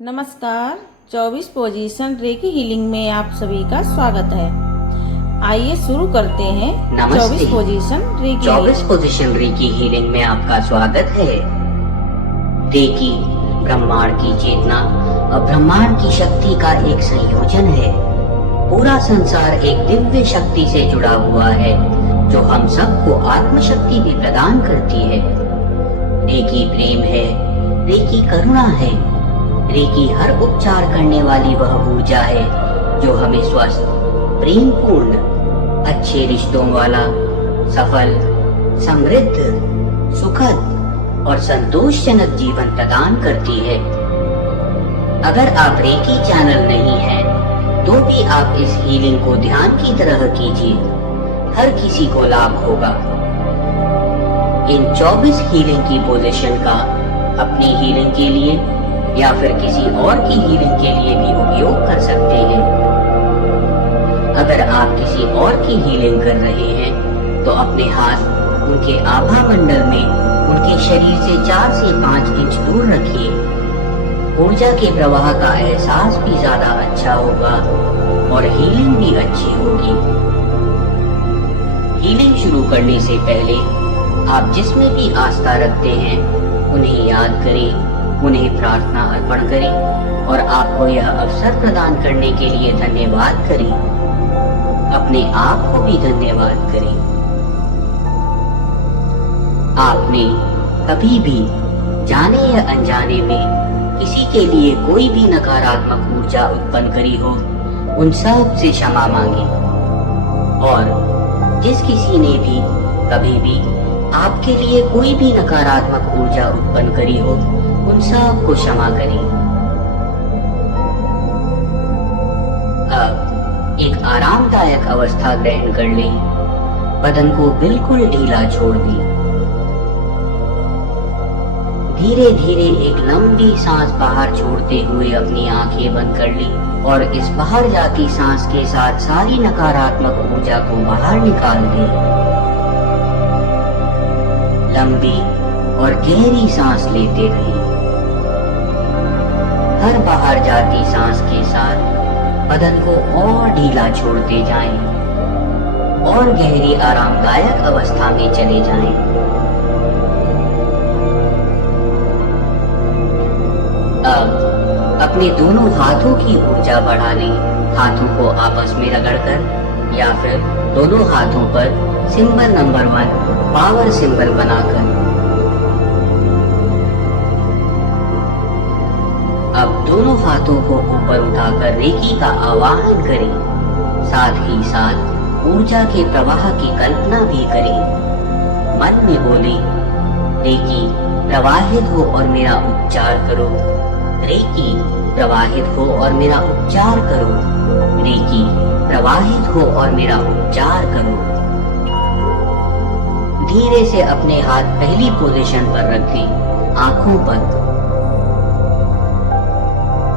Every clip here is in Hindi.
नमस्कार। 24 पोजीशन रेकी हीलिंग में आप सभी का स्वागत है। आइए शुरू करते हैं। नमस्ते। 24 position reiki 24 position reiki healing में आपका स्वागत है। रेकी ब्रह्मांड की चेतना और ब्रह्मांड की शक्ति का एक संयोजन है। पूरा संसार एक दिव्य शक्ति से जुड़ा हुआ है जो हम सबको आत्मशक्ति भी प्रदान करती है। रेकी प्रेम है, रेकी करुणा है, रेकी हर उपचार करने वाली वह ऊर्जा है जो हमें स्वस्थ, प्रेम पूर्ण, अच्छे रिश्तों वाला, सफल, समृद्ध, सुखद और संतोषजनक जीवन प्रदान करती है। अगर आप रेकी चैनल नहीं हैं, तो भी आप इस हीलिंग को ध्यान की तरह कीजिए। हर किसी को लाभ होगा। इन 24 हीलिंग की पोजीशन का अपनी हीलिंग के लिए या फिर किसी और की हीलिंग के लिए भी उपयोग कर सकते हैं। अगर आप किसी और की हीलिंग कर रहे हैं तो अपने हाथ उनके आभा मंडल में उनके शरीर से 4 से 5 इंच दूर रखिए। ऊर्जा के प्रवाह का एहसास भी ज्यादा अच्छा होगा और हीलिंग भी अच्छी होगी। हीलिंग शुरू करने से पहले आप जिसमें भी आस्था रखते हैं उन्हें याद करें, उन्हें प्रार्थना अर्पण करें और आपको यह अवसर प्रदान करने के लिए धन्यवाद करें। अपने आप को भी धन्यवाद करें। आपने कभी भी जाने या अनजाने में किसी के लिए कोई भी नकारात्मक ऊर्जा उत्पन्न करी हो, उन सब से क्षमा मांगे। और जिस किसी ने भी कभी भी आपके लिए कोई भी नकारात्मक ऊर्जा उत्पन्न करी हो, उन सब को क्षमा करें। अब एक आरामदायक अवस्था ग्रहण कर लें। बदन को बिल्कुल ढीला छोड़ दें। धीरे धीरे एक लंबी सांस बाहर छोड़ते हुए अपनी आंखें बंद कर लें और इस बाहर जाती सांस के साथ सारी नकारात्मक ऊर्जा को बाहर निकाल दें। लंबी और गहरी सांस लेते रहें। हर बाहर जाती सांस के साथ बदन को और ढीला छोड़ते जाएं और गहरी आरामदायक अवस्था में चले जाएं। अब अपने दोनों हाथों की ऊर्जा बढ़ा लें। हाथों को आपस में रगड़कर या फिर दोनों हाथों पर सिंबल नंबर 1 पावर सिंबल बनाकर। अब दोनों हाथों को ऊपर उठाकर रेकी का आवाहन करें। साथ ही साथ ऊर्जा के प्रवाह की कल्पना भी करें। मन में बोले, रेकी प्रवाहित हो और मेरा उपचार करो। रेकी प्रवाहित हो और मेरा उपचार करो। रेकी प्रवाहित हो और मेरा उपचार करो। धीरे से अपने हाथ पहली पोजीशन पर रख दें, आंखों पर।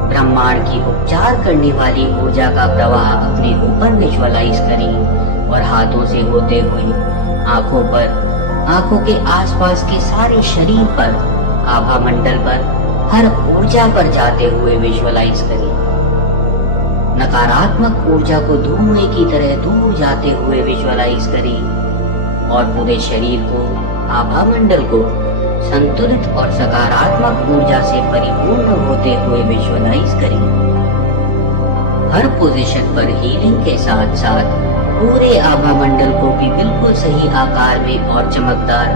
ब्रह्मांड की उपचार करने वाली ऊर्जा का प्रवाह अपने ऊपर विजुअलाइज करें और हाथों से होते हुए आंखों पर, आंखों के आसपास के सारे शरीर पर, आभा मंडल पर, हर ऊर्जा पर जाते हुए विजुअलाइज करें। नकारात्मक ऊर्जा को धुएं की तरह दूर जाते हुए विजुअलाइज करें और पूरे शरीर को, आभा मंडल को संतुलित और सकारात्मक ऊर्जा से परिपूर्ण होते हुए विजुअलाइज करें। हर पोजीशन पर हीलिंग के साथ साथ पूरे आभा मंडल को भी बिल्कुल सही आकार में और चमकदार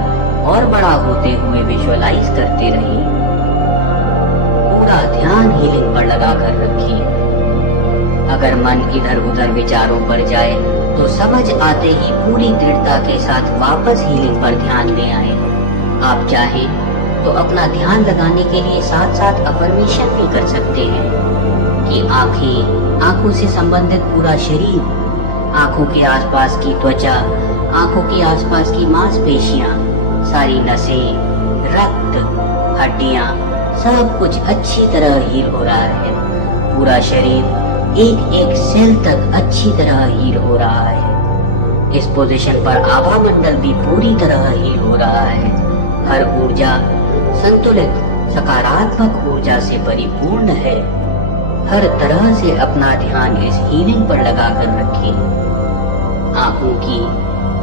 और बड़ा होते हुए विजुअलाइज करते रहें। पूरा ध्यान हीलिंग पर लगाकर रखिए। अगर मन इधर उधर विचारों पर जाए तो समझ आते ही पूरी दृढ़ता के साथ वापस हीलिंग पर ध्यान ले आए। आप चाहें तो अपना ध्यान लगाने के लिए साथ साथ अफर्मेशन भी कर सकते हैं कि आंखों से संबंधित पूरा शरीर, आंखों के आसपास की त्वचा, आंखों के आसपास की मांसपेशियां, सारी नसें, रक्त, हड्डियां, सब कुछ अच्छी तरह हील हो रहा है। पूरा शरीर एक एक सेल तक अच्छी तरह हील हो रहा है। इस पोजीशन पर आभा मंडल भी पूरी तरह हील हो रहा है। हर ऊर्जा संतुलित, सकारात्मक ऊर्जा से परिपूर्ण है। हर तरह से अपना ध्यान इस हीलिंग पर लगाकर रखें।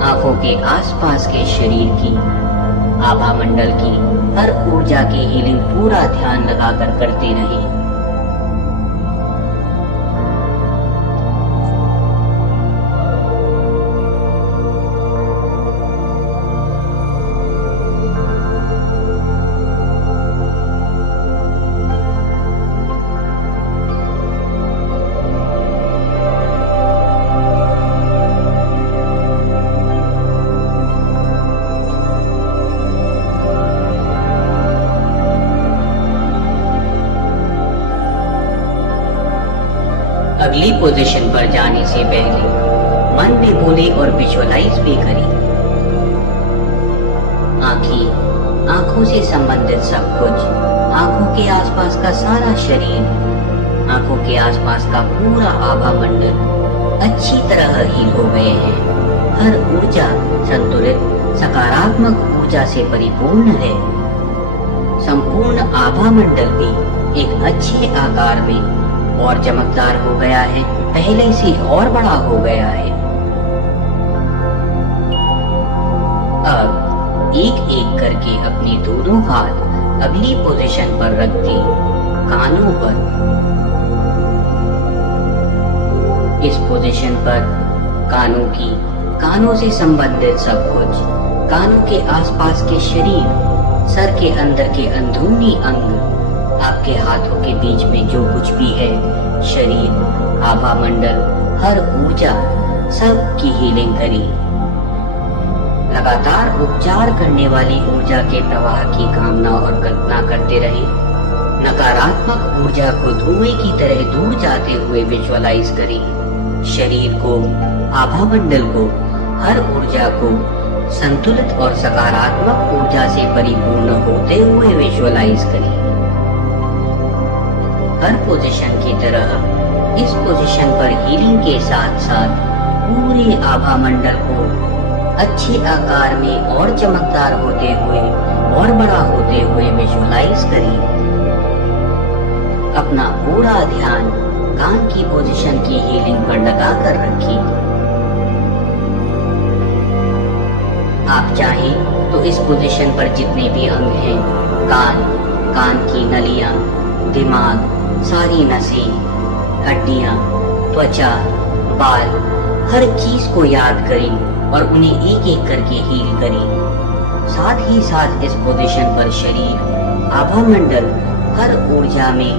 आंखों के आसपास के शरीर की, आभा मंडल की हर ऊर्जा की हीलिंग पूरा ध्यान लगाकर करते रहें। अगली पोजीशन पर जाने से पहले मन में बोले और विजुअलाइज भी करें। आंखों से संबंधित सब कुछ, आंखों के आसपास का सारा शरीर, आंखों के आसपास का पूरा आभा मंडल अच्छी तरह हील हो गए हैं। हर ऊर्जा संतुलित सकारात्मक ऊर्जा से परिपूर्ण है। संपूर्ण आभा मंडल भी एक अच्छे आकार में और चमकदार हो गया है, पहले से और बड़ा हो गया है। अब एक एक करके अपने दोनों हाथ अगली पोजीशन पर रख के कानों पर, इस पोजीशन पर कानों से संबंधित सब कुछ, कानों के आसपास के शरीर, सर के अंदर के अंदरूनी अंग, आपके हाथों के बीच में जो कुछ भी है, शरीर, आभा मंडल, हर ऊर्जा, सब की हीलिंग करें। लगातार उपचार करने वाली ऊर्जा के प्रवाह की कामना और कल्पना करते रहें। नकारात्मक ऊर्जा को धुएं की तरह दूर जाते हुए विजुअलाइज करें। शरीर को, आभा मंडल को, हर ऊर्जा को संतुलित और सकारात्मक ऊर्जा से परिपूर्ण होते हुए विजुअलाइज करें। हर पोजीशन की तरह इस पोजीशन पर हीलिंग के साथ साथ पूरे आभा मंडल को अच्छे आकार में और चमकदार होते हुए और बड़ा होते हुए विजुअलाइज करें। अपना पूरा ध्यान कान की पोजीशन की हीलिंग पर लगाकर रखें। आप चाहें तो इस पोजीशन पर जितने भी अंग हैं, कान की नलियां, दिमाग, सारी नसें, हड्डियां, त्वचा, बाल, हर चीज को याद करें और उन्हें एक एक करके हील करें। साथ ही साथ इस पोजीशन पर शरीर, आभा मंडल, हर ऊर्जा में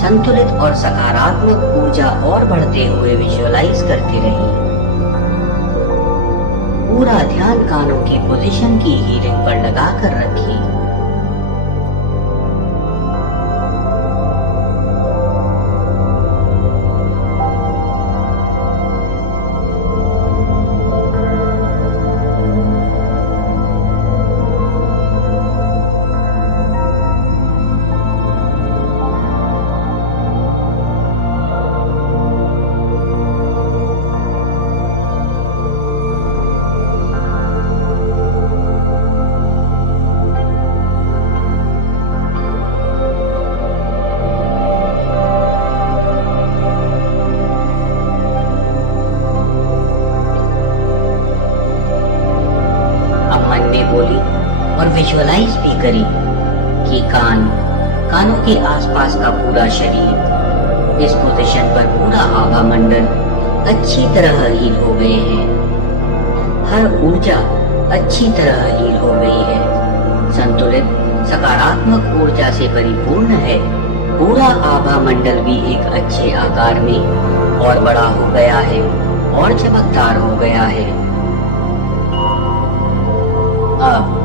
संतुलित और सकारात्मक ऊर्जा और बढ़ते हुए विजुअलाइज करते रहें। पूरा ध्यान कानों की पोजीशन की हीलिंग पर लगाकर रखिए। बोली और विजुअलाइज भी करी कि कानों के आसपास का पूरा शरीर, इस पोजीशन पर पूरा आभा मंडल अच्छी तरह हील हो गए हैं। हर ऊर्जा अच्छी तरह हील हो गई है। संतुलित सकारात्मक ऊर्जा से परिपूर्ण है। पूरा आभा मंडल भी एक अच्छे आकार में और बड़ा हो गया है और चमकदार हो गया है। अब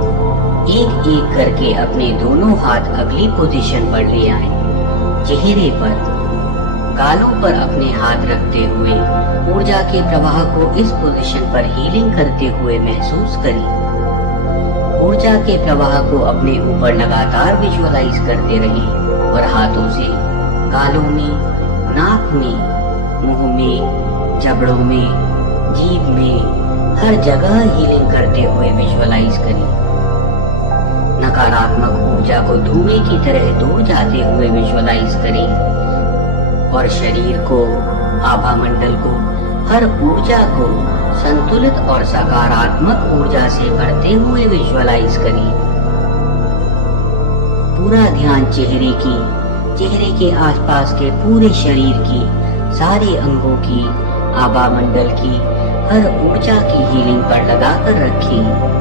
एक एक करके अपने दोनों हाथ अगली पोजीशन पर ले आए। चेहरे पर, गालों पर अपने हाथ रखते हुए ऊर्जा के प्रवाह को इस पोजीशन पर हीलिंग करते हुए महसूस करें। ऊर्जा के प्रवाह को अपने ऊपर लगातार विजुअलाइज करते रहें और हाथों से गालों में, नाक में, मुंह में, जबड़ों में, जीभ में, हर जगह हीलिंग करते हुए विजुअलाइज करें। नकारात्मक ऊर्जा को धुएं की तरह दूर जाते हुए विजुअलाइज करें और शरीर को, आभा मंडल को, हर ऊर्जा को संतुलित और सकारात्मक ऊर्जा से भरते हुए विजुअलाइज करें। पूरा ध्यान चेहरे के आसपास के पूरे शरीर की, सारे अंगों की, आभा मंडल की, हर ऊर्जा की हीलिंग पर लगाकर रखें।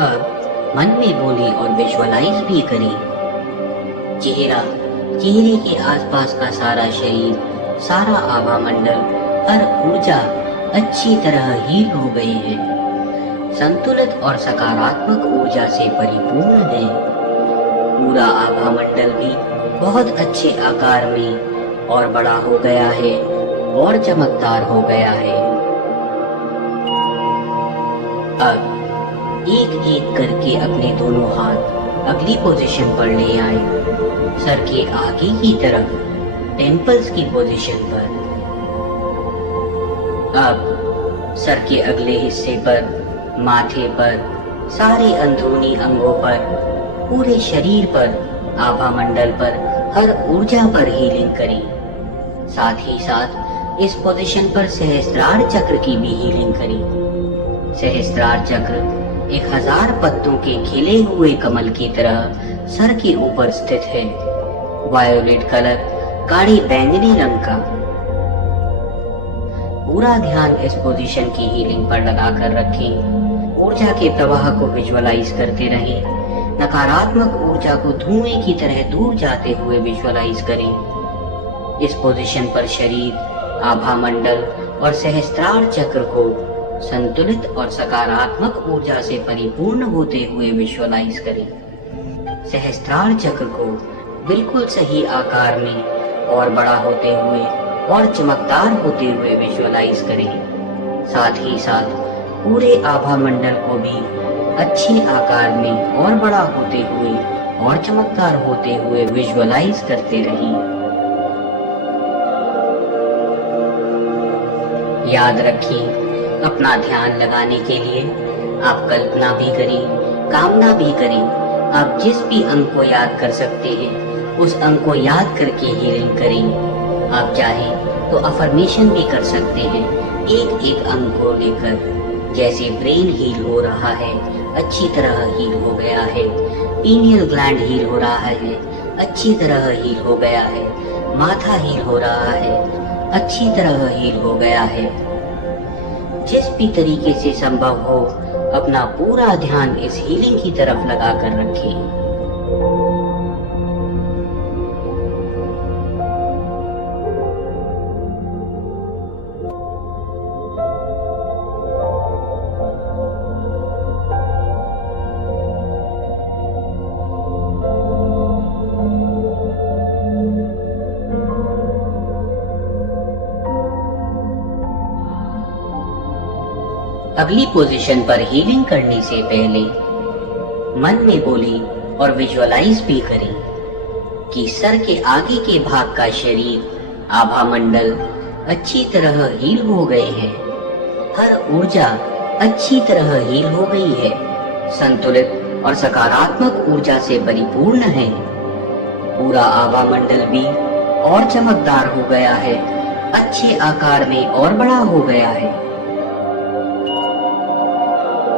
अब मन में बोले और विजुअलाइज भी करें। चेहरे के आसपास का सारा शरीर, सारा आभा मंडल, हर ऊर्जा अच्छी तरह हील हो गए हैं, संतुलित और सकारात्मक ऊर्जा से परिपूर्ण है। पूरा आभा मंडल भी बहुत अच्छे आकार में और बड़ा हो गया है और चमकदार हो गया है। अब एक एक करके अपने दोनों हाथ अगली पोजीशन पर ले आए, सर के आगे की तरफ, टेम्पल्स की पोजीशन पर। अब सर के अगले हिस्से पर, माथे पर, सारे अंदरूनी अंगों पर, पूरे शरीर पर, आभा मंडल पर, हर ऊर्जा पर हीलिंग करें। साथ ही साथ इस पोजीशन पर सहस्त्रार चक्र की भी हीलिंग करें। सहस्त्रार चक्र 1000 पत्तों के खिले हुए कमल की तरह सर के ऊपर स्थित है, वायोलेट कलर, गाढ़े बैंगनी रंग का। पूरा ध्यान इस पोजीशन की हीलिंग पर लगाकर रखें। ऊर्जा के प्रवाह को विजुअलाइज करते रहें। नकारात्मक ऊर्जा को धुएं की तरह दूर जाते हुए विजुअलाइज करें। इस पोजीशन पर शरीर, आभा मंडल और सहस्त्रार चक्र को संतुलित और सकारात्मक ऊर्जा से परिपूर्ण होते हुए विजुअलाइज करें। सहस्त्रार चक्र को बिल्कुल सही आकार में और बड़ा होते हुए और चमकदार होते हुए विजुअलाइज करें। साथ ही साथ पूरे आभा मंडल को भी अच्छे आकार में और बड़ा होते हुए और चमकदार होते हुए विजुअलाइज करते रहिए। याद रखिए, अपना ध्यान लगाने के लिए आप कल्पना भी करें, कामना भी करें। आप जिस भी अंग को याद कर सकते हैं, उस अंग को याद करके हीलिंग करें। आप चाहें तो अफर्मेशन भी कर सकते हैं, एक एक अंग को लेकर। जैसे ब्रेन हील हो रहा है, अच्छी तरह हील हो गया है। पीनियल ग्लैंड हील हो रहा है, अच्छी तरह हील हो गया है। माथा हील हो रहा है, अच्छी तरह हील हो गया है। जिस भी तरीके से संभव हो, अपना पूरा ध्यान इस हीलिंग की तरफ लगाकर रखें। अगली पोजीशन पर हीलिंग करने से पहले मन में बोली और विजुअलाइज भी करी कि सर के आगे के भाग का शरीर आभा मंडल अच्छी तरह हील हो गए हैं। हर ऊर्जा अच्छी तरह हील हो गई है, संतुलित और सकारात्मक ऊर्जा से परिपूर्ण है। पूरा आभा मंडल भी और चमकदार हो गया है, अच्छे आकार में और बड़ा हो गया है।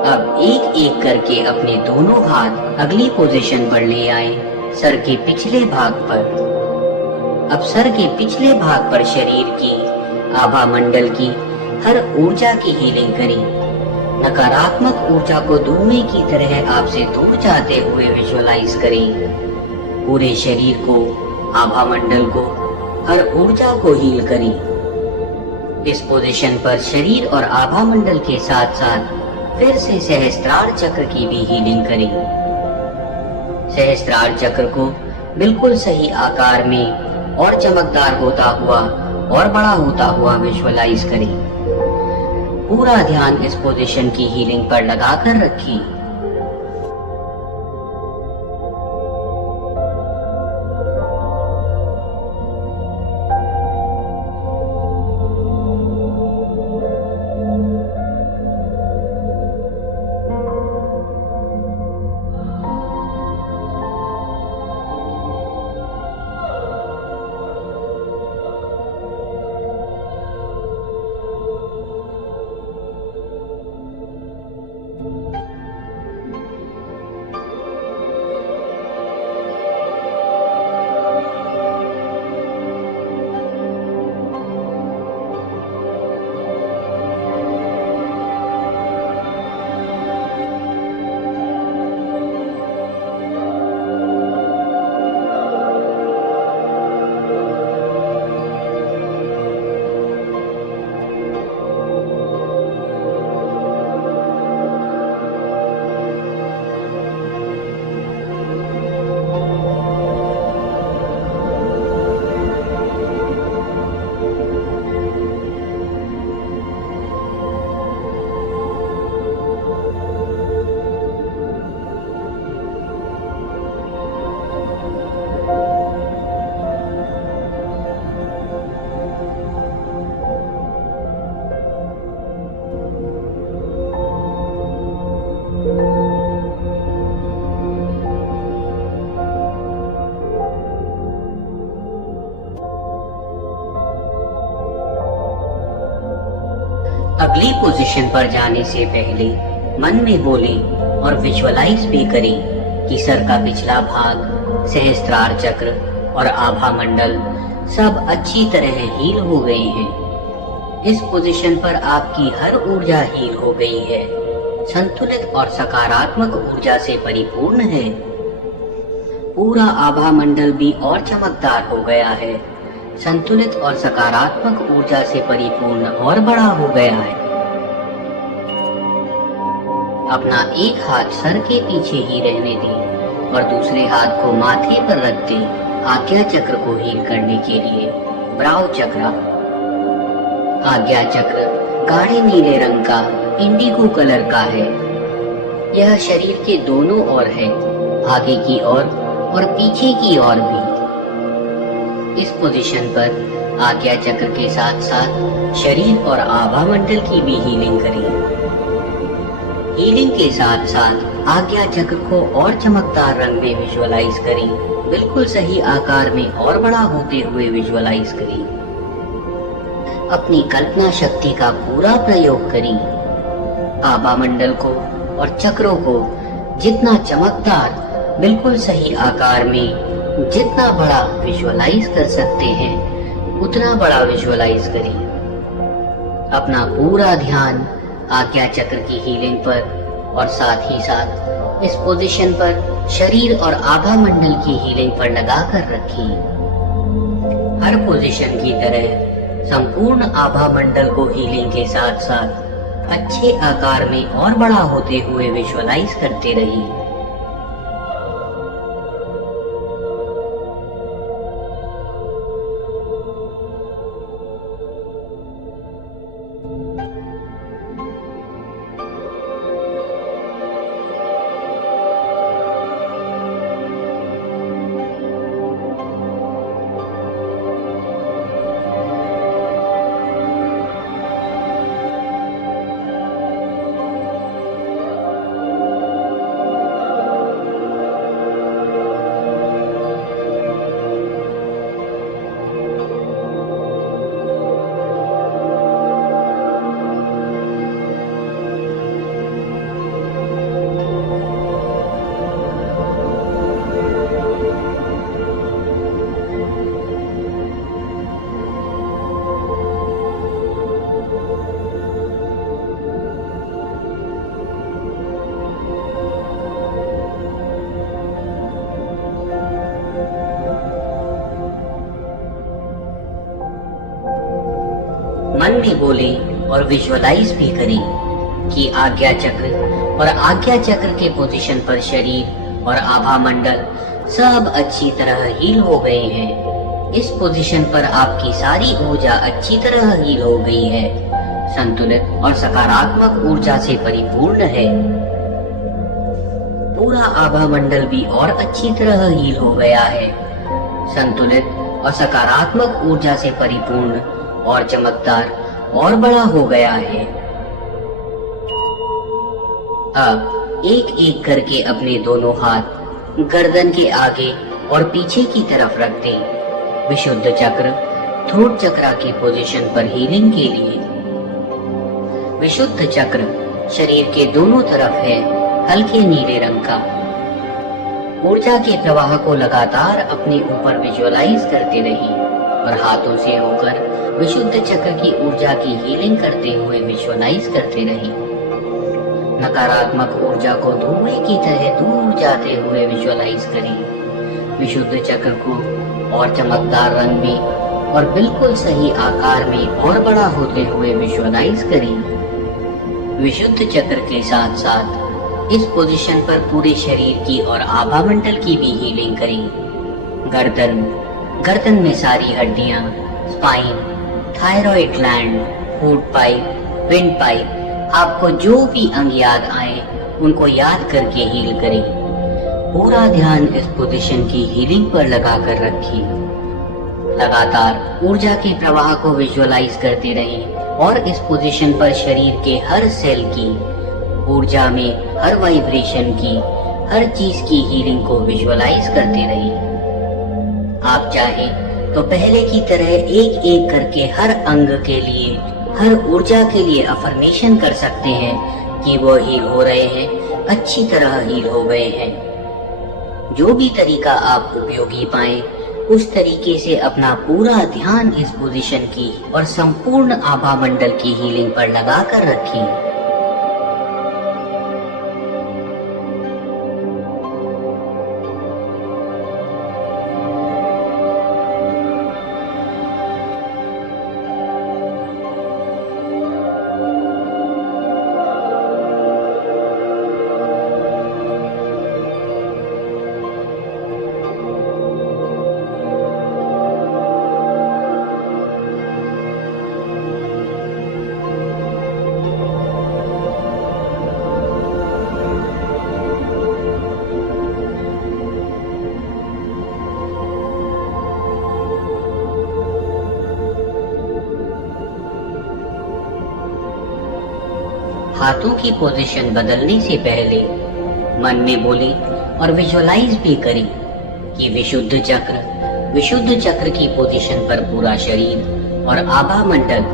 अब एक एक करके अपने दोनों हाथ अगली पोजीशन पर ले आए, सर के पिछले भाग पर। अब सर के पिछले भाग पर शरीर की आभा मंडल की हर ऊर्जा की हीलिंग करी। नकारात्मक ऊर्जा को धुएं की तरह आपसे दूर जाते हुए विजुअलाइज करें। पूरे शरीर को, आभा मंडल को, हर ऊर्जा को हील करें। इस पोजीशन पर शरीर और आभा मंडल के साथ साथ फिर से सहस्त्रार चक्र की भी हीलिंग करें। सहस्त्रार चक्र को बिल्कुल सही आकार में और चमकदार होता हुआ और बड़ा होता हुआ विजुअलाइज करें। पूरा ध्यान इस पोजीशन की हीलिंग पर लगाकर रखें। अगली पोजीशन पर जाने से पहले मन में बोले और विजुअलाइज भी करें कि सर का पिछला भाग, सहस्त्रार चक्र और आभा मंडल सब अच्छी तरह हील हो गए हैं। इस पोजीशन पर आपकी हर ऊर्जा हील हो गई है, संतुलित और सकारात्मक ऊर्जा से परिपूर्ण है। पूरा आभा मंडल भी और चमकदार हो गया है, संतुलित और सकारात्मक ऊर्जा से परिपूर्ण और बड़ा हो गया है। अपना एक हाथ सर के पीछे ही रहने दें और दूसरे हाथ को माथे पर रख दें आज्ञा चक्र को हील करने के लिए। ब्राउ चक्र। आज्ञा चक्र गाढ़े नीले रंग का इंडिगो कलर का है। यह शरीर के दोनों ओर है, आगे की ओर और पीछे की ओर भी। इस पोजीशन पर आज्ञा चक्र के साथ साथ शरीर और आभा मंडल की भी हीलिंग करें। हीलिंग के साथ साथ आज्ञा चक्र को और चमकदार रंग में विजुअलाइज करें, बिल्कुल सही आकार में और बड़ा होते हुए विजुअलाइज करें। अपनी कल्पना शक्ति का पूरा प्रयोग करें। आभा मंडल को और चक्रों को जितना चमकदार, बिल्कुल सही आकार में जितना बड़ा विजुअलाइज कर सकते हैं उतना बड़ा विजुअलाइज करें। अपना पूरा ध्यान आज्ञा चक्र की हीलिंग पर और साथ ही साथ इस पोजीशन पर शरीर और आभा मंडल की हीलिंग पर लगाकर रखें। हर पोजीशन की तरह संपूर्ण आभा मंडल को हीलिंग के साथ साथ अच्छे आकार में और बड़ा होते हुए विजुअलाइज करते रहिए। मन में बोले और विजुअलाइज भी करें कि आज्ञा चक्र और आज्ञा चक्र के पोजीशन पर शरीर और आभा मंडल सब अच्छी तरह हील हो गए हैं। इस पोजीशन पर आपकी सारी ऊर्जा अच्छी तरह हील हो गई है, संतुलित और सकारात्मक ऊर्जा से परिपूर्ण है। पूरा आभा मंडल भी और अच्छी तरह हील हो गया है, संतुलित और सकारात्मक ऊर्जा से परिपूर्ण और चमकदार और बड़ा हो गया है। अब एक एक करके अपने दोनों हाथ गर्दन के आगे और पीछे की तरफ रख दें। विशुद्ध चक्र थ्रोट चक्र की पोजीशन पर हीलिंग के लिए। विशुद्ध चक्र शरीर के दोनों तरफ है, हल्के नीले रंग का। ऊर्जा के प्रवाह को लगातार अपने ऊपर विजुअलाइज करते रहिए और हाथों से होकर विशुद्ध चक्र की ऊर्जा की हीलिंग करते हुए विजुअलाइज करते रहिए। नकारात्मक ऊर्जा को धुएं की तरह दूर जाते हुए विजुअलाइज करें। विशुद्ध चक्र को और चमकदार रंग में और बिल्कुल सही आकार में और बड़ा होते हुए विजुअलाइज करें। विशुद्ध चक्र के साथ साथ इस पोजीशन पर पूरे शरीर की और आभा मंडल की भी हीलिंग करें। गर्दन में सारी हड्डियां, spine, thyroid gland, food pipe, wind pipe, आपको जो भी अंग याद आए उनको याद करके हील करें। पूरा ध्यान इस पोजीशन की हीलिंग पर लगाकर रखिए। लगातार ऊर्जा के प्रवाह को विजुअलाइज करते रहें और इस पोजीशन पर शरीर के हर सेल की ऊर्जा में, हर वाइब्रेशन की, हर चीज की हीलिंग को विजुअलाइज करते रहें। आप चाहें तो पहले की तरह एक एक करके हर अंग के लिए, हर ऊर्जा के लिए अफर्मेशन कर सकते हैं कि वो हील हो रहे हैं, अच्छी तरह हील हो गए हैं। जो भी तरीका आप उपयोगी पाएं, उस तरीके से अपना पूरा ध्यान इस पोजीशन की और संपूर्ण आभा मंडल की हीलिंग पर लगाकर रखें। हाथों की पोजीशन बदलने से पहले मन में बोले और विजुअलाइज भी करें कि विशुद्ध चक्र की पोजीशन पर पूरा शरीर और आभा मंडल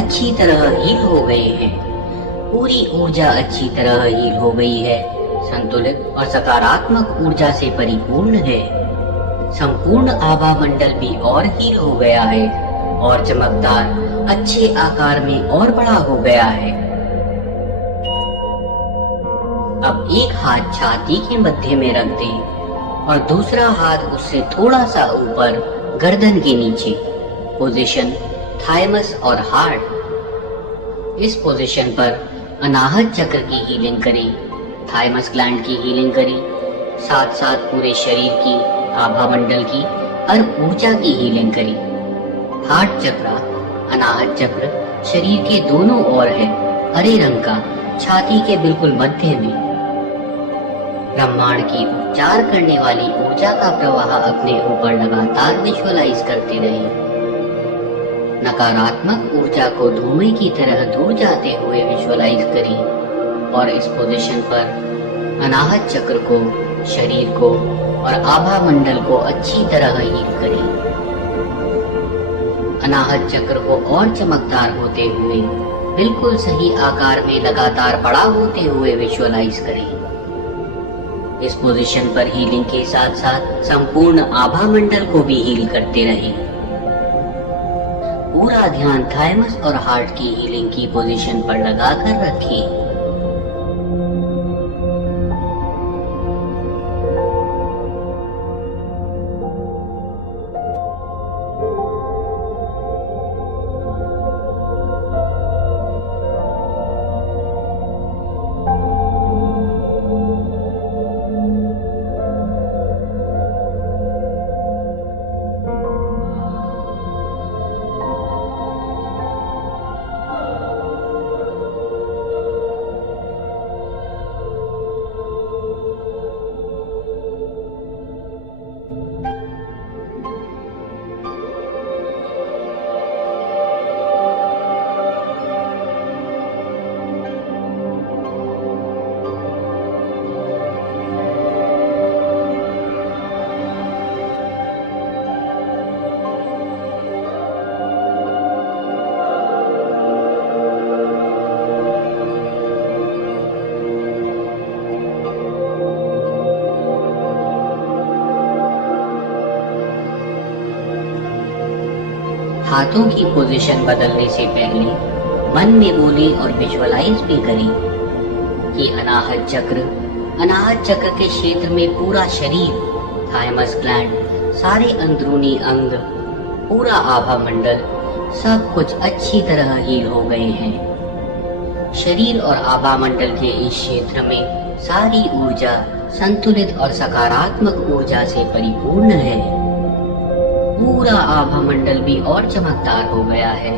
अच्छी तरह हील हो गए हैं। पूरी ऊर्जा अच्छी तरह हील हो गई है, संतुलित और सकारात्मक ऊर्जा से परिपूर्ण है। संपूर्ण आभा मंडल भी और हील हो गया है और चमकदार अच्छे आकार में और बड़ा हो गया है। अब एक हाथ छाती के मध्य में रख दें और दूसरा हाथ उससे थोड़ा सा ऊपर गर्दन के नीचे। पोजीशन थाइमस और हार्ट। इस पोजीशन पर अनाहत चक्र की हीलिंग करें, थाइमस ग्लैंड की हीलिंग करें, साथ साथ पूरे शरीर की, आभा मंडल की और ऊर्जा की हीलिंग करें। हार्ट चक्र, अनाहत चक्र शरीर के दोनों ओर है, हरे रंग का, छाती के बिल्कुल मध्य में। ब्रह्मांड की उपचार करने वाली ऊर्जा का प्रवाह अपने ऊपर लगातार विजुअलाइज करते रहिए। नकारात्मक ऊर्जा को धुएं की तरह दूर जाते हुए विजुअलाइज करें और इस पोजीशन पर अनाहत चक्र को, शरीर को और आभा मंडल को अच्छी तरह हील करें। अनाहत चक्र को और चमकदार होते हुए बिल्कुल सही आकार में लगातार बड़ा होते हुए विजुअलाइज करें। इस पोजीशन पर हीलिंग के साथ साथ संपूर्ण आभा मंडल को भी हील करते रहें। पूरा ध्यान थाइमस और हार्ट की हीलिंग की पोजीशन पर लगाकर रखें। हाथों की पोजीशन बदलने से पहले मन में बोले और विजुअलाइज भी करें कि अनाहत चक्र के क्षेत्र में पूरा शरीर, थाइमस ग्लैंड, सारे अंदरूनी अंग, पूरा आभा मंडल, सब कुछ अच्छी तरह हील हो गए हैं। शरीर और आभा मंडल के इस क्षेत्र में सारी ऊर्जा संतुलित और सकारात्मक ऊर्जा से परिपूर्ण है। पूरा आभा मंडल भी और चमकदार हो गया है,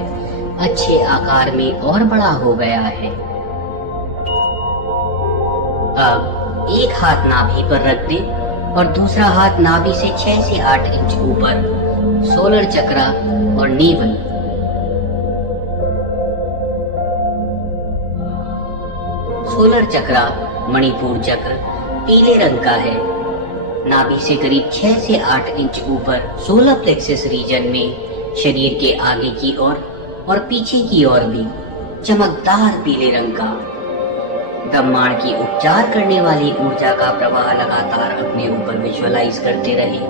अच्छे आकार में और बड़ा हो गया है। अब एक हाथ नाभि पर रख दे और दूसरा हाथ नाभि से 6 से 8 इंच ऊपर सोलर चक्र और नेवल। सोलर चक्र, मणिपुर चक्र, पीले रंग का है। नाभि से करीब 6 से 8 इंच ऊपर सोलर प्लेक्सस रीजन में शरीर के आगे की ओर और पीछे की ओर भी चमकदार पीले रंग का। ब्रह्मांड की उपचार करने वाली ऊर्जा का प्रवाह लगातार अपने ऊपर विजुअलाइज करते रहे।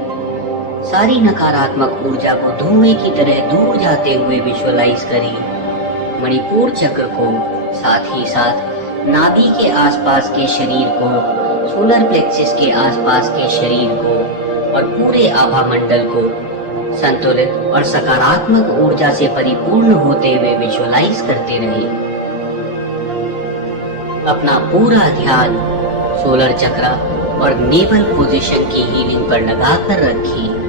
सारी नकारात्मक ऊर्जा को धुएं की तरह दूर जाते हुए विजुअलाइज करें। मणिपुर चक्र को, साथ ही साथ नाभि के आसपास के शरीर को, सोलर प्लेक्सस के आसपास के शरीर को और पूरे आभा मंडल को संतुलित और सकारात्मक ऊर्जा से परिपूर्ण होते हुए विजुअलाइज करते रहे। अपना पूरा ध्यान सोलर चक्र और नेवल पोजीशन की हीलिंग पर लगाकर रखिए।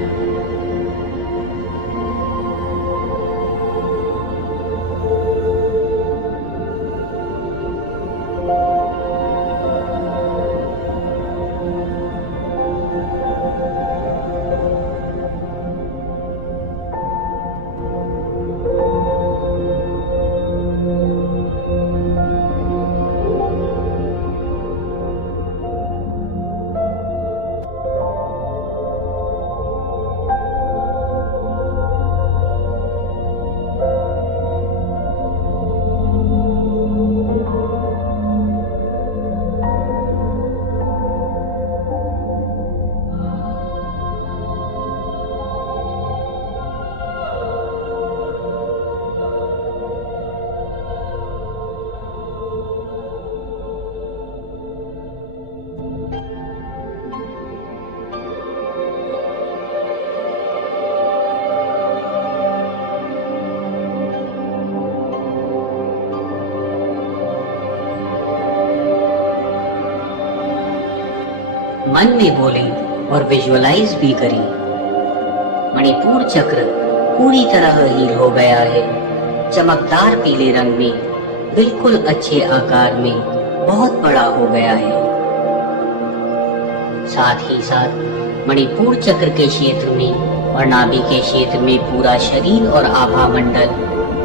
मन में बोले और विजुअलाइज भी करें। मणिपुर चक्र पूरी तरह हील हो गया है, चमकदार पीले रंग में, बिल्कुल अच्छे आकार में, बहुत बड़ा हो गया है। साथ ही साथ मणिपुर चक्र के क्षेत्र में और नाभि के क्षेत्र में पूरा शरीर और आभा मंडल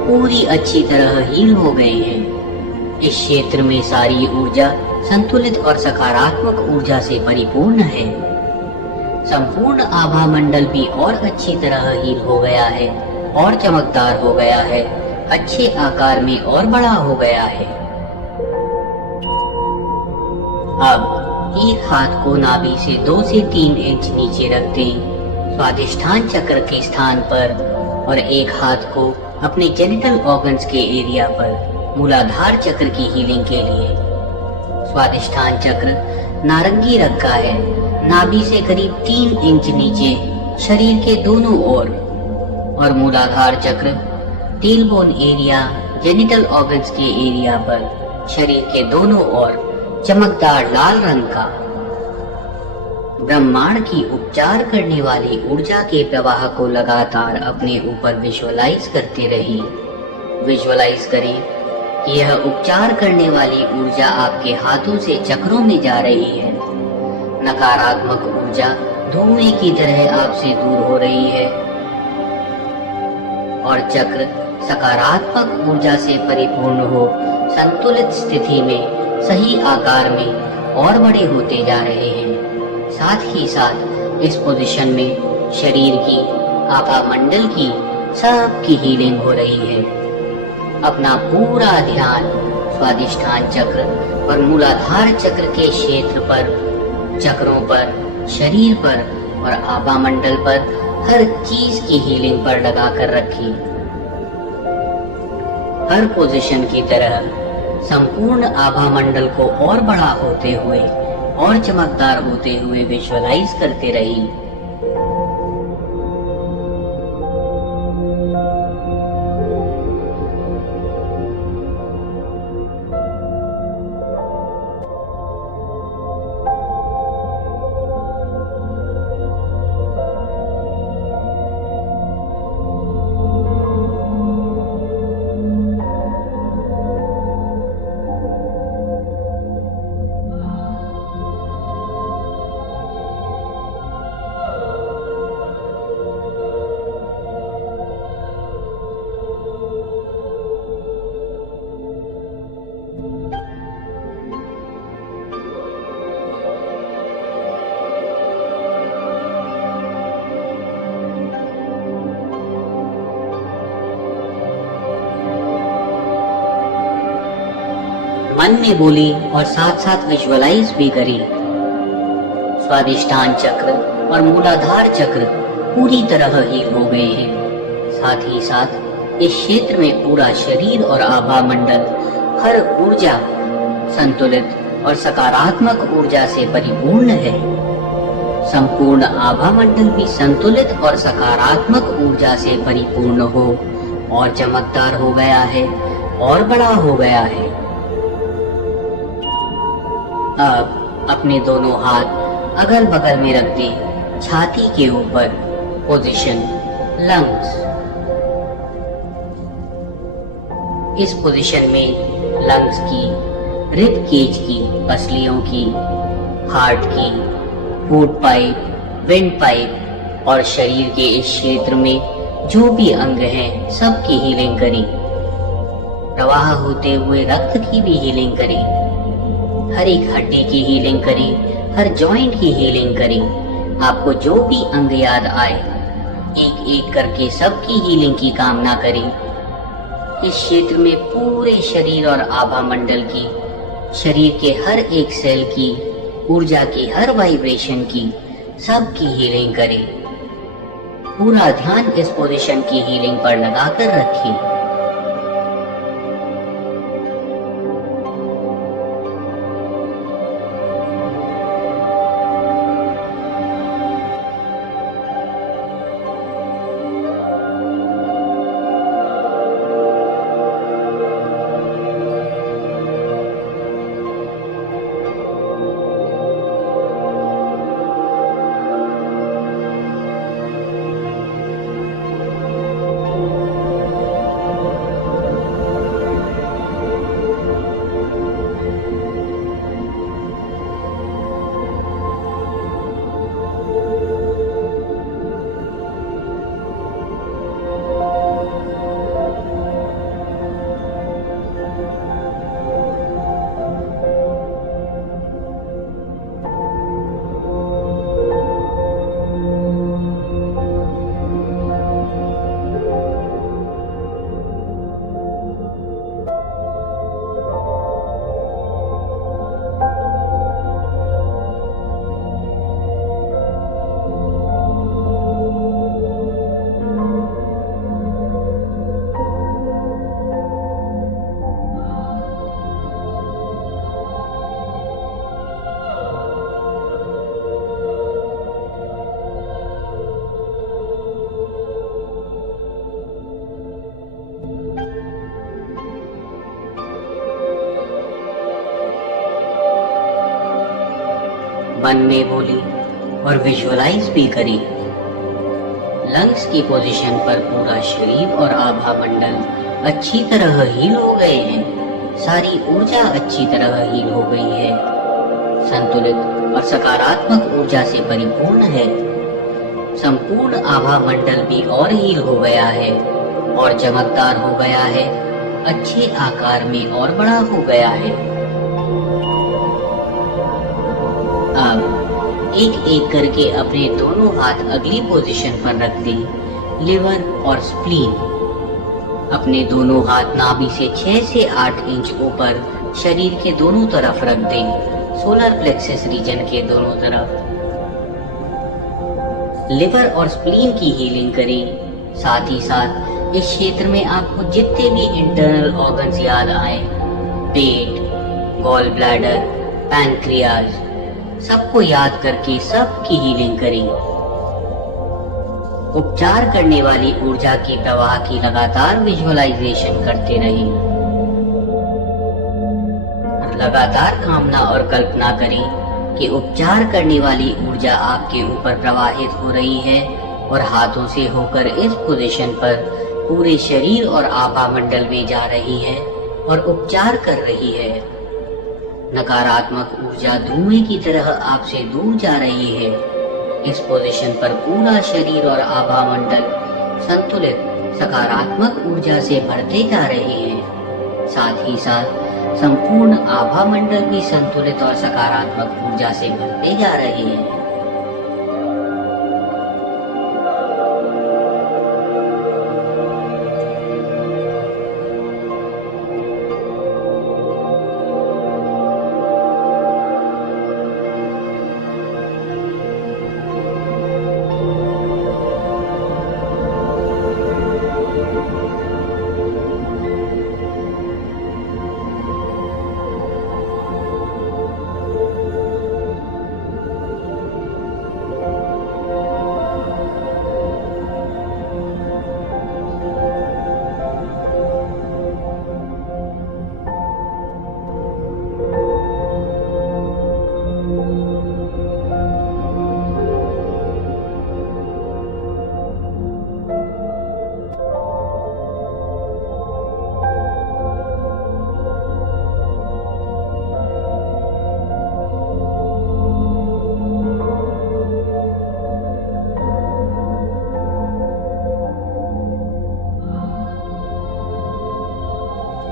पूरी अच्छी तरह हील हो गए हैं। इस क्षेत्र में सारी ऊर्जा संतुलित और सकारात्मक ऊर्जा से परिपूर्ण है। संपूर्ण आभा मंडल भी और अच्छी तरह हील हो गया है और चमकदार हो गया है, अच्छे आकार में और बड़ा हो गया है। अब एक हाथ को नाभि से 2 से 3 इंच नीचे रख दें स्वादिष्ठान चक्र के स्थान पर और एक हाथ को अपने जेनिटल ऑर्गन्स के एरिया पर मूलाधार चक्र की हीलिंग के लिए। स्वादिष्ठान चक्र नारंगी रंग का है, नाभि से करीब 3 इंच नीचे शरीर के दोनों ओर, और मूलाधार चक्र टेलबोन एरिया, जेनिटल ऑर्गन्स के एरिया पर शरीर के दोनों ओर चमकदार लाल रंग का। ब्रह्मांड की उपचार करने वाली ऊर्जा के प्रवाह को लगातार अपने ऊपर विजुअलाइज करते रहिए। विजुअलाइज करें कि यह उपचार करने वाली ऊर्जा आपके हाथों से चक्रों में जा रही है। नकारात्मक ऊर्जा धुएं की तरह आपसे दूर हो रही है और चक्र सकारात्मक ऊर्जा से परिपूर्ण हो संतुलित स्थिति में सही आकार में और बड़े होते जा रहे हैं। साथ ही साथ इस पोजीशन में शरीर की, आभा मंडल की, सब की हीलिंग हो रही है। अपना पूरा ध्यान स्वादिष्ठान चक्र और मूलाधार चक्र के क्षेत्र पर, चक्रों पर, शरीर पर और आभा मंडल पर हर चीज की हीलिंग पर लगाकर रखिए। हर पोजीशन की तरह संपूर्ण आभा मंडल को और बड़ा होते हुए और चमकदार होते हुए विजुअलाइज करते रही। मन में बोली और साथ साथ विजुअलाइज भी करी। स्वादिष्टान चक्र और मूलाधार चक्र पूरी तरह हील हो गए हैं। साथ ही साथ इस क्षेत्र में पूरा शरीर और आभा मंडल हर ऊर्जा संतुलित और सकारात्मक ऊर्जा से परिपूर्ण है। संपूर्ण आभा मंडल भी संतुलित और सकारात्मक ऊर्जा से परिपूर्ण हो और चमकदार हो गया है और बड़ा हो गया है। अब अपने दोनों हाथ अगल बगल में रख दे, छाती के ऊपर, पोजीशन लंग्स। इस पोजीशन में लंग्स की, रिब केज की, पसलियों की, हार्ट की, फूड पाइप, विंड पाइप और शरीर के इस क्षेत्र में जो भी अंग हैं सबकी हीलिंग करी। प्रवाह होते हुए रक्त की भी हीलिंग करी। हर एक हड्डी की हीलिंग करी, हर जॉइंट की हीलिंग करी। आपको जो भी अंग याद आए एक एक करके सबकी हीलिंग की कामना करी। इस क्षेत्र में पूरे शरीर और आभा मंडल की, शरीर के हर एक सेल की, ऊर्जा की हर वाइब्रेशन की, सबकी हीलिंग करी। पूरा ध्यान इस पोजीशन की हीलिंग पर लगाकर रखिए। मन में बोली और विजुअलाइज भी करी। लंग्स की पोजीशन पर पूरा शरीर और आभा मंडल अच्छी तरह हील हो गए हैं। सारी ऊर्जा अच्छी तरह हील हो गई है, संतुलित और सकारात्मक ऊर्जा से परिपूर्ण है। संपूर्ण आभा मंडल भी और हील हो गया है और चमकदार हो गया है, अच्छे आकार में और बड़ा हो गया है। अब एक एक करके अपने दोनों हाथ अगली पोजीशन पर रख दें। लिवर और स्प्लीन। अपने दोनों हाथ नाभि से 6 से 8 इंच ऊपर शरीर के दोनों तरफ रख दें, सोलर प्लेक्सस रीजन के दोनों तरफ। लिवर और स्प्लीन की हीलिंग करें। साथ ही साथ इस क्षेत्र में आपको जितने भी इंटरनल ऑर्गन्स याद आए, पेट, गॉल ब्लैडर, पैनक्रियाज, सबको याद करके सबकी हीलिंग करें। उपचार करने वाली ऊर्जा की प्रवाह की लगातार विजुअलाइजेशन करते रहें। लगातार कामना और कल्पना करें कि उपचार करने वाली ऊर्जा आपके ऊपर प्रवाहित हो रही है और हाथों से होकर इस पोजीशन पर पूरे शरीर और आभा मंडल में जा रही है और उपचार कर रही है। नकारात्मक ऊर्जा धुएं की तरह आपसे दूर जा रही है। इस पोजीशन पर पूरा शरीर और आभा मंडल संतुलित सकारात्मक ऊर्जा से भरते जा रहे हैं। साथ ही साथ संपूर्ण आभा मंडल भी संतुलित और सकारात्मक ऊर्जा से भरते जा रहे हैं।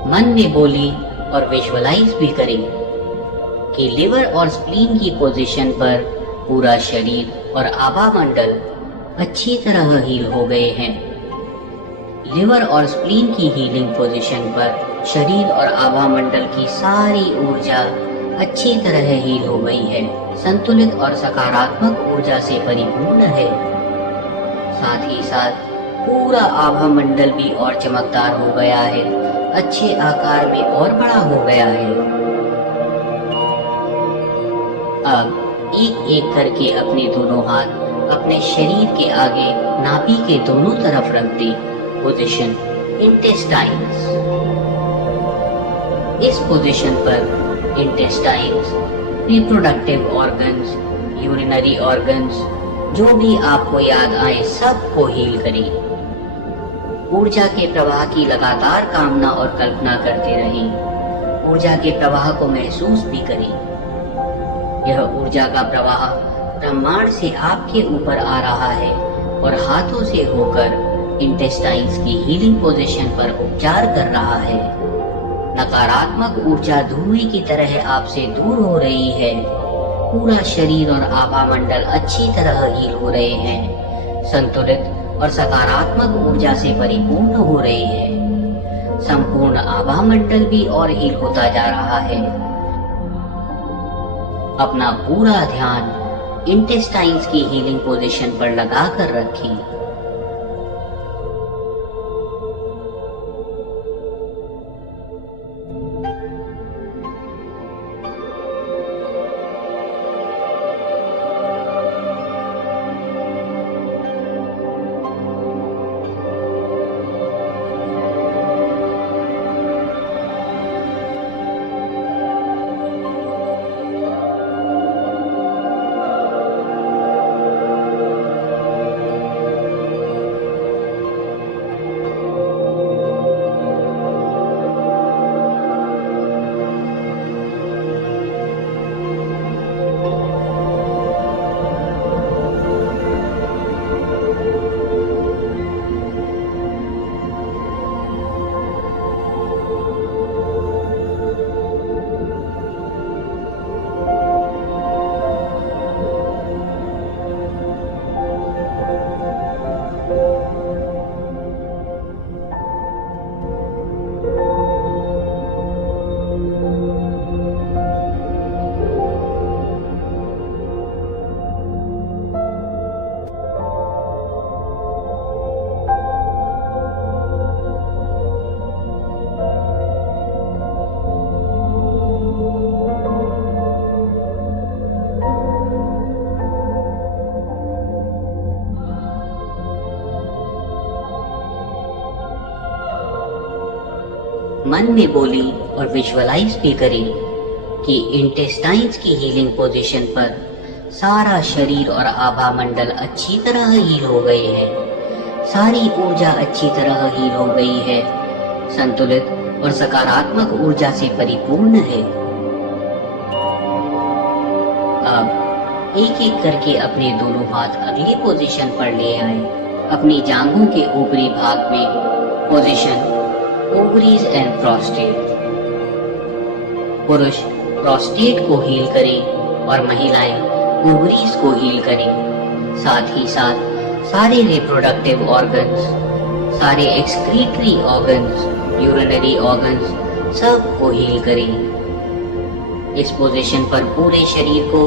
मन में बोली और विजुअलाइज भी करें कि लिवर और स्प्लीन की पोजीशन पर पूरा शरीर और आभा मंडल अच्छी तरह हील हो गए हैं। लिवर और स्प्लीन की हीलिंग पोजीशन पर शरीर और आभा मंडल की सारी ऊर्जा अच्छी तरह हील हो गई है, संतुलित और सकारात्मक ऊर्जा से परिपूर्ण है। साथ ही साथ पूरा आभा मंडल भी और चमकदार हो गया है, अच्छे आकार में और बड़ा हो गया है। अब एक एक करके अपने दोनों हाथ अपने शरीर के आगे नाभि के दोनों तरफ रख दें। Position intestines. इस पोजीशन पर intestines, reproductive organs, urinary organs, जो भी आपको याद आए सबको हील करें। ऊर्जा के प्रवाह की लगातार कामना और कल्पना करते रहें। ऊर्जा के प्रवाह को महसूस भी करें। यह ऊर्जा का प्रवाह ब्रह्मांड से आपके ऊपर आ रहा है और हाथों से होकर इंटेस्टाइन्स की हीलिंग पोजीशन पर उपचार कर रहा है। नकारात्मक ऊर्जा धुएं की तरह आपसे दूर हो रही है। पूरा शरीर और आभा मंडल अच्छी तरह हील हो रहे हैं, संतुलित और सकारात्मक ऊर्जा से परिपूर्ण हो रहे हैं। संपूर्ण आभा मंडल भी और हील होता जा रहा है। अपना पूरा ध्यान इंटेस्टाइन्स की हीलिंग पोजीशन पर लगाकर रखें। मन में बोली और विजुअलाइज भी करें कि इंटेस्टाइन्स की हीलिंग पोजीशन पर सारा शरीर और आभा मंडल अच्छी तरह हील हो गए हैं। सारी ऊर्जा अच्छी तरह हील हो गई है, संतुलित और सकारात्मक ऊर्जा से परिपूर्ण है। अब एक एक करके अपने दोनों हाथ अगली पोजीशन पर ले आए। अपनी जांघों के ऊपरी भाग में पोजीशन ओवरीज एंड प्रोस्टेट। पुरुष प्रोस्टेट को हील करें और महिलाएं ओवरीज को हील करें। साथ ही साथ सारे रिप्रोडक्टिव ऑर्गन्स, सारे एक्सक्रीटरी ऑर्गन्स, यूरिनरी ऑर्गन्स सब को हील करें। इस पोजीशन पर पूरे शरीर को,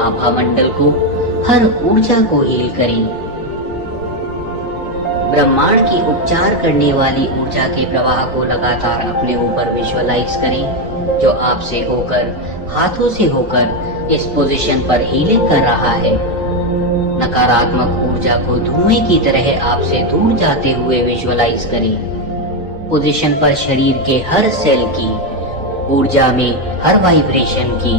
आभा मंडल को, हर ऊर्जा को हील करें। ब्रह्मांड की उपचार करने वाली ऊर्जा के प्रवाह को लगातार अपने ऊपर विजुअलाइज करें, जो आपसे होकर, हाथों से होकर इस पोजीशन पर हीलिंग कर रहा है। नकारात्मक ऊर्जा को धुएं की तरह आपसे दूर जाते हुए विजुअलाइज करें। पोजीशन पर शरीर के हर सेल की, ऊर्जा में हर वाइब्रेशन की,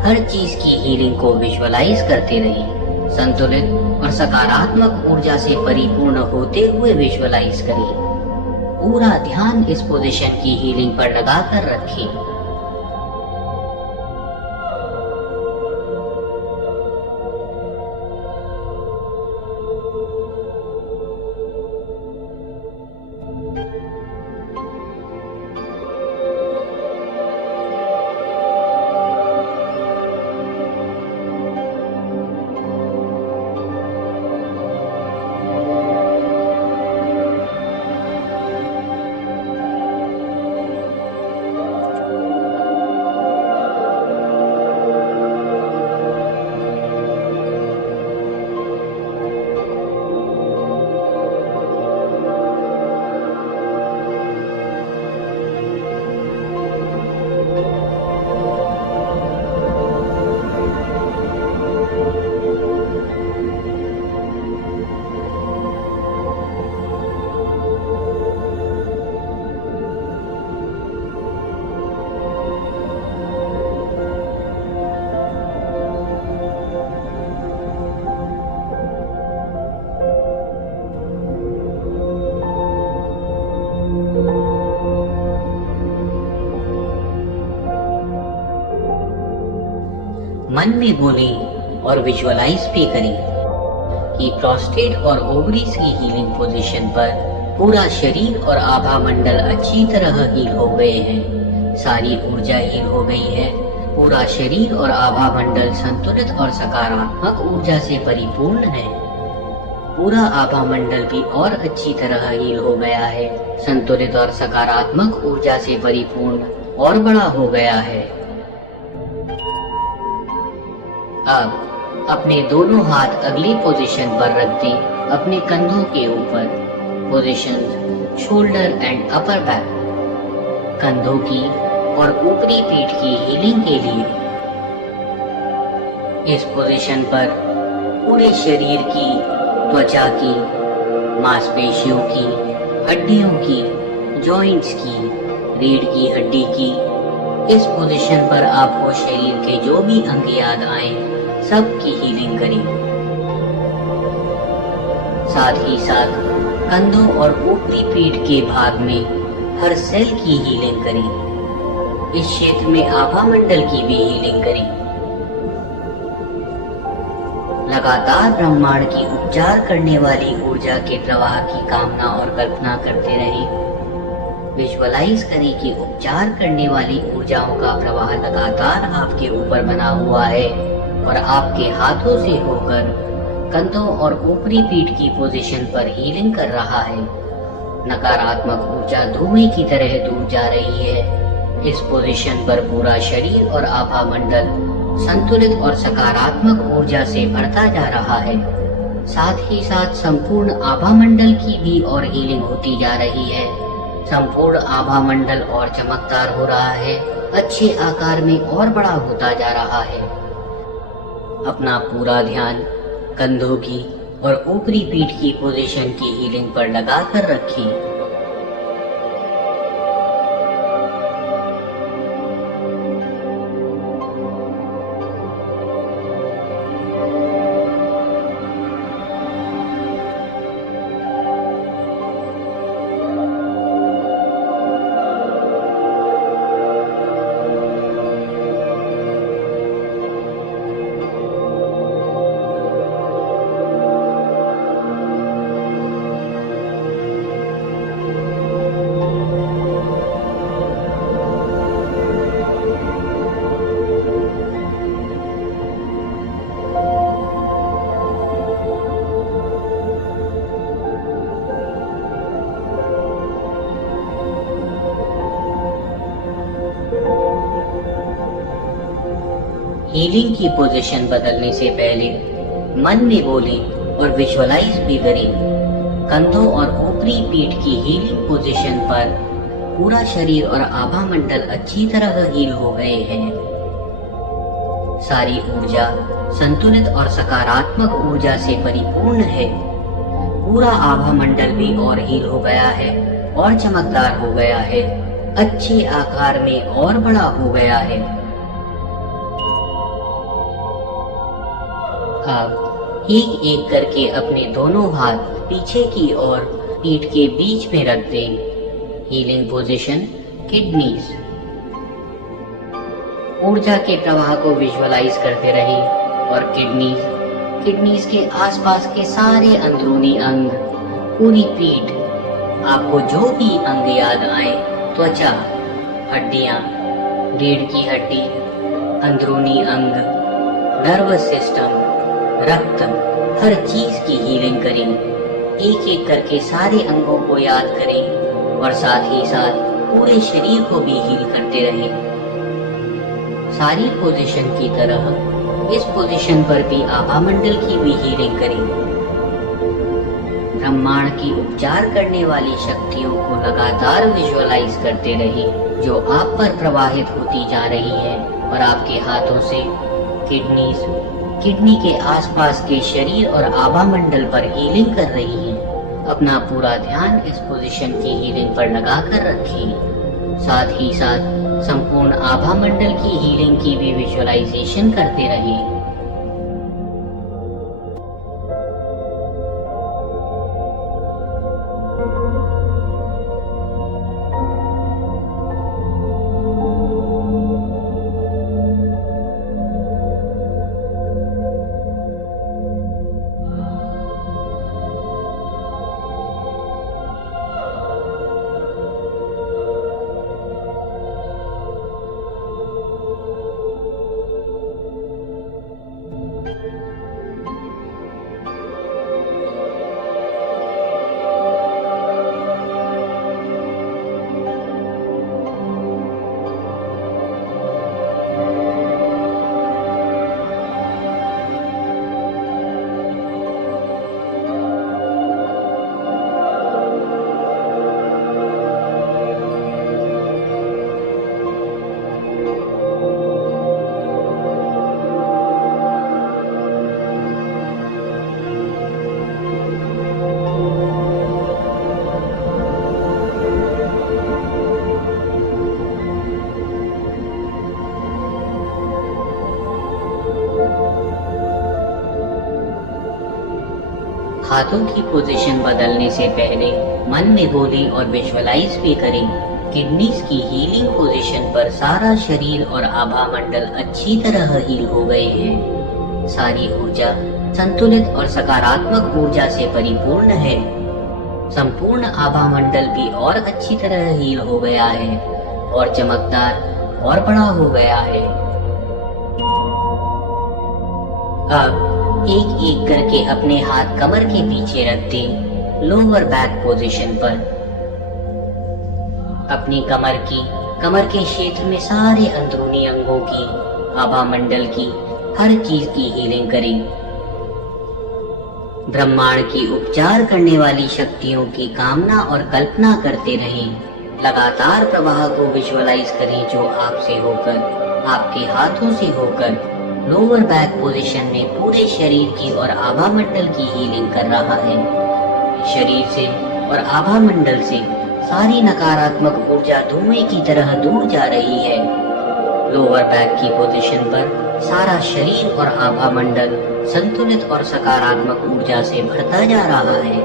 हर चीज की हीलिंग को विजुअलाइज करते रहें। संतुलित और सकारात्मक ऊर्जा से परिपूर्ण होते हुए विजुअलाइज करें। पूरा ध्यान इस पोजीशन की हीलिंग पर लगाकर रखें। मन में बोलें और विजुअलाइज भी करें कि प्रोस्टेट और ओवरीज की हीलिंग पोजीशन पर पूरा शरीर और आभा मंडल अच्छी तरह हील हो गए हैं। सारी ऊर्जा हील हो गई है। पूरा शरीर और आभा मंडल संतुलित और सकारात्मक ऊर्जा से परिपूर्ण है। पूरा आभा मंडल भी और अच्छी तरह हील हो गया है, संतुलित और सकारात्मक ऊर्जा से परिपूर्ण और बड़ा हो गया है। अब अपने दोनों हाथ अगली पोजीशन पर रख दें, अपने कंधों के ऊपर। Position shoulder and upper back. कंधों की और ऊपरी पीठ की हीलिंग के लिए इस पोजीशन पर पूरे शरीर की, त्वचा की, मांसपेशियों की, हड्डियों की, जॉइंट्स की, रीढ़ की हड्डी की, इस पोजीशन पर आपको शरीर के जो भी अंग याद आए सब की हीलिंग करें। साथ ही साथ कंधों और ऊपरी पीठ के भाग में हर सेल की हीलिंग करें। इस क्षेत्र में आभा मंडल की भी हीलिंग करें। लगातार ब्रह्मांड की उपचार करने वाली ऊर्जा के प्रवाह की कामना और कल्पना करते रहें। विजुअलाइज करें कि उपचार करने वाली ऊर्जाओं का प्रवाह लगातार आपके ऊपर बना हुआ है और आपके हाथों से होकर कंधों और ऊपरी पीठ की पोजीशन पर हीलिंग कर रहा है। नकारात्मक ऊर्जा धुएं की तरह दूर जा रही है। इस पोजीशन पर पूरा शरीर और आभा मंडल संतुलित और सकारात्मक ऊर्जा से भरता जा रहा है। साथ ही साथ संपूर्ण आभा मंडल की भी और हीलिंग होती जा रही है। संपूर्ण आभा मंडल और चमकदार हो रहा है, अच्छे आकार में और बड़ा होता जा रहा है। अपना पूरा ध्यान कंधों की और ऊपरी पीठ की पोजीशन की हीलिंग पर लगाकर रखें। हीलिंग की पोजीशन बदलने से पहले मन में बोले और विजुअलाइज भी करें। कंधों और ऊपरी पीठ की हीलिंग पोजीशन पर पूरा शरीर और आभा मंडल अच्छी तरह हील हो गए हैं। सारी ऊर्जा संतुलित और सकारात्मक ऊर्जा से परिपूर्ण है। पूरा आभा मंडल भी और हील हो गया है और चमकदार हो गया है, अच्छे आकार में और बड़ा हो गया है। अब एक एक करके अपने दोनों हाथ पीछे की ओर पीठ के बीच में रख दें। Healing position kidneys. ऊर्जा के प्रवाह को विजुअलाइज करते रहें और किडनीज के आसपास के सारे अंदरूनी अंग, पूरी पीठ, आपको जो भी अंग याद आए, त्वचा, हड्डियां, रीढ़ की हड्डी, अंदरूनी अंग, नर्वस सिस्टम, रक्त, हर चीज की हीलिंग करें। एक एक करके सारे अंगों को याद करें और साथ ही साथ पूरे शरीर को भी हील करते रहें। सारी पोजीशन की तरह इस पोजीशन पर भी आभा मंडल की भी हीलिंग करें। ब्रह्मांड की उपचार करने वाली शक्तियों को लगातार विजुअलाइज करते रहें जो आप पर प्रवाहित होती जा रही है और आपके हाथों से किडनी के आसपास के शरीर और आभा मंडल पर हीलिंग कर रही है। अपना पूरा ध्यान इस पोजीशन की हीलिंग पर लगाकर रखें। साथ ही साथ संपूर्ण आभा मंडल की हीलिंग की भी विजुअलाइजेशन करते रहें। हाथों की पोजीशन बदलने से पहले मन में बोले और विजुअलाइज भी करें। किडनीज की हीलिंग पोजीशन पर सारा शरीर और आभा मंडल अच्छी तरह हील हो गए हैं। सारी ऊर्जा संतुलित और सकारात्मक ऊर्जा से परिपूर्ण है। संपूर्ण आभा मंडल भी और अच्छी तरह हील हो गया है और चमकदार और बड़ा हो गया है। अब एक एक करके अपने हाथ कमर के पीछे रख दें, लोअर बैक पोजीशन पर। अपनी कमर के क्षेत्र में सारे अंदरूनी अंगों की, आभा मंडल की, हर चीज की हीलिंग करें। ब्रह्मांड की उपचार करने वाली शक्तियों की कामना और कल्पना करते रहें। लगातार प्रवाह को विजुअलाइज करें जो आपसे होकर, आपके हाथों से होकर लोअर बैक पोजीशन में पूरे शरीर की और आभा मंडल की हीलिंग कर रहा है। शरीर से और आभा मंडल से सारी नकारात्मक ऊर्जा धुएं की तरह दूर जा रही है। लोअर बैक की पोजीशन पर सारा शरीर और आभा मंडल संतुलित और सकारात्मक ऊर्जा से भरता जा रहा है।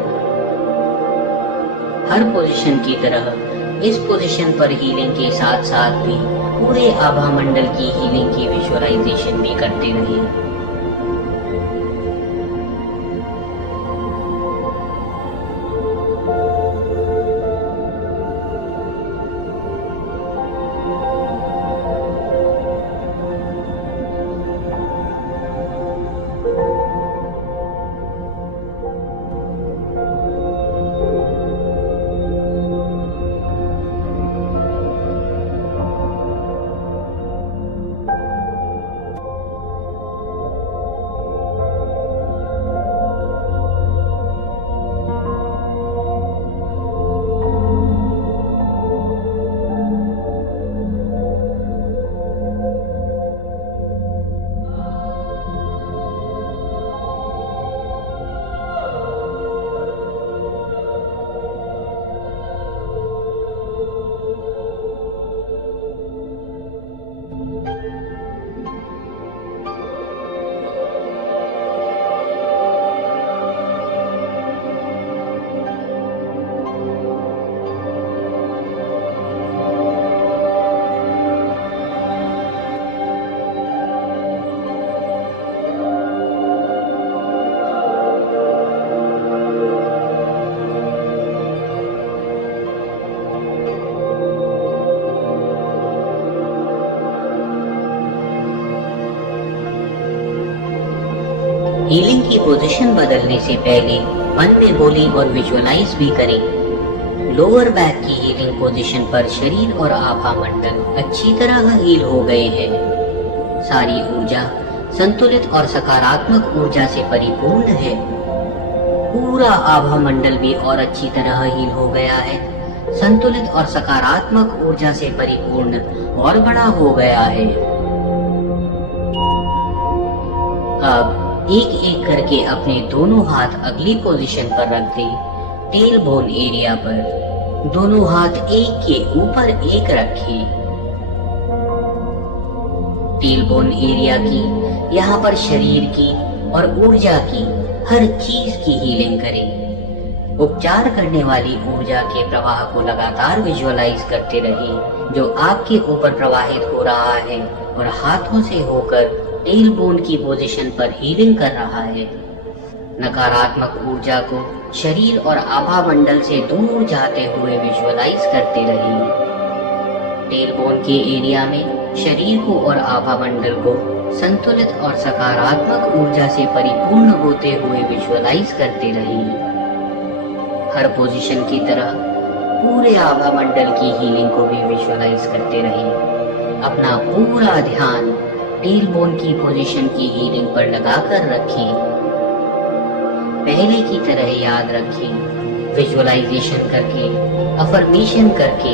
हर पोजीशन की तरह इस पोजीशन पर हीलिंग के साथ साथ भी पूरे आभा मंडल की हीलिंग की विजुअलाइजेशन भी करते रहिए। की पोजीशन बदलने से पहले मन में बोलें और विजुअलाइज भी करें। लोअर बैक की हीलिंग पोजीशन पर शरीर और आभा मंडल अच्छी तरह हील हो गए हैं। सारी ऊर्जा संतुलित और सकारात्मक ऊर्जा से परिपूर्ण है। पूरा आभा मंडल भी और अच्छी तरह हील हो गया है, संतुलित और सकारात्मक ऊर्जा से परिपूर्ण और बड़ा हो गया है। अब एक एक करके अपने दोनों हाथ अगली पोजीशन पर रख दें। टेल बोन एरिया पर दोनों हाथ एक के ऊपर एक रखें। टेल बोन एरिया की, यहाँ पर शरीर की और ऊर्जा की, हर चीज की हीलिंग करें। उपचार करने वाली ऊर्जा के प्रवाह को लगातार विजुअलाइज करते रहें, जो आपके ऊपर प्रवाहित हो रहा है और हाथों से होकर टेल बोन की पोजीशन पर हीलिंग कर रहा है। नकारात्मक ऊर्जा को शरीर और आभा मंडल से दूर जाते हुए विजुअलाइज करते रहें। टेल बोन के एरिया में शरीर को और आभा मंडल को संतुलित और सकारात्मक ऊर्जा से परिपूर्ण होते हुए विजुअलाइज करते रहें। हर पोजीशन की तरह पूरे आभा मंडल की हीलिंग को भी विजुअलाइज करते रहें। अपना पूरा ध्यान टेल बोन की पोजीशन की हीलिंग पर लगाकर रखें। पहले की तरह याद रखें, विजुअलाइजेशन करके, अफर्मेशन करके,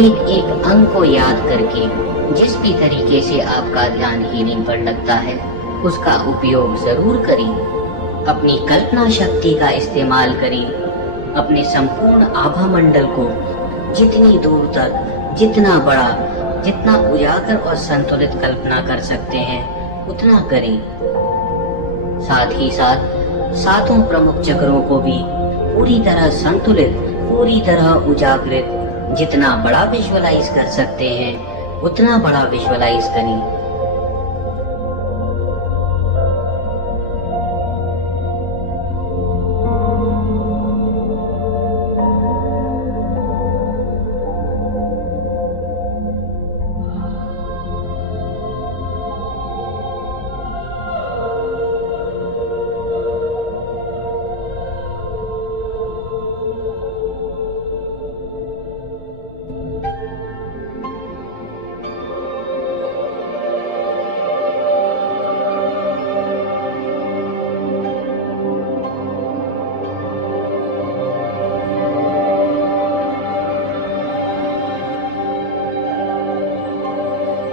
एक एक अंग को याद करके, जिस भी तरीके से आपका ध्यान हीलिंग पर लगता है उसका उपयोग जरूर करें। अपनी कल्पना शक्ति का इस्तेमाल करें। अपने संपूर्ण आभा मंडल को जितनी दूर तक, जितना बड़ा, जितना उजागर और संतुलित कल्पना कर सकते हैं उतना करें। साथ ही साथ सातों प्रमुख चक्रों को भी पूरी तरह संतुलित, पूरी तरह उजागरित, जितना बड़ा विजुअलाइज कर सकते हैं उतना बड़ा विजुअलाइज करें।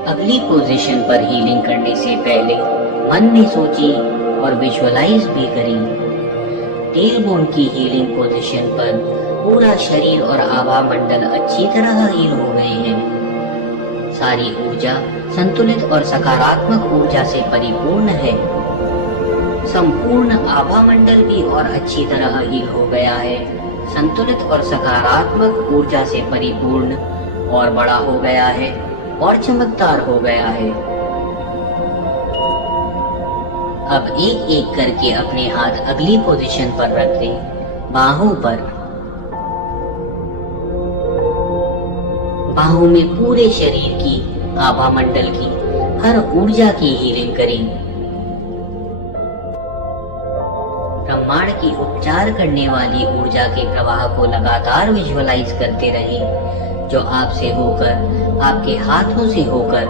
अगली पोजीशन पर हीलिंग करने से पहले मन में सोचिए और विजुअलाइज भी करें। टेल बोन की हीलिंग पोजीशन पर पूरा शरीर और आभा मंडल अच्छी तरह हील हो गए हैं। सारी ऊर्जा संतुलित और सकारात्मक ऊर्जा से परिपूर्ण है। संपूर्ण आभा मंडल भी और अच्छी तरह हील हो गया है, संतुलित और सकारात्मक ऊर्जा से परिपूर्ण और बड़ा हो गया है और चमकदार हो गया है। अब एक एक करके अपने हाथ अगली पोजीशन पर रख दें। बाहों पर, बाहों में पूरे शरीर की, आभा मंडल की हर ऊर्जा की हीलिंग करें। ब्रह्मांड की उपचार करने वाली ऊर्जा के प्रवाह को लगातार विजुअलाइज करते रहें, जो आपसे होकर, आपके हाथों से होकर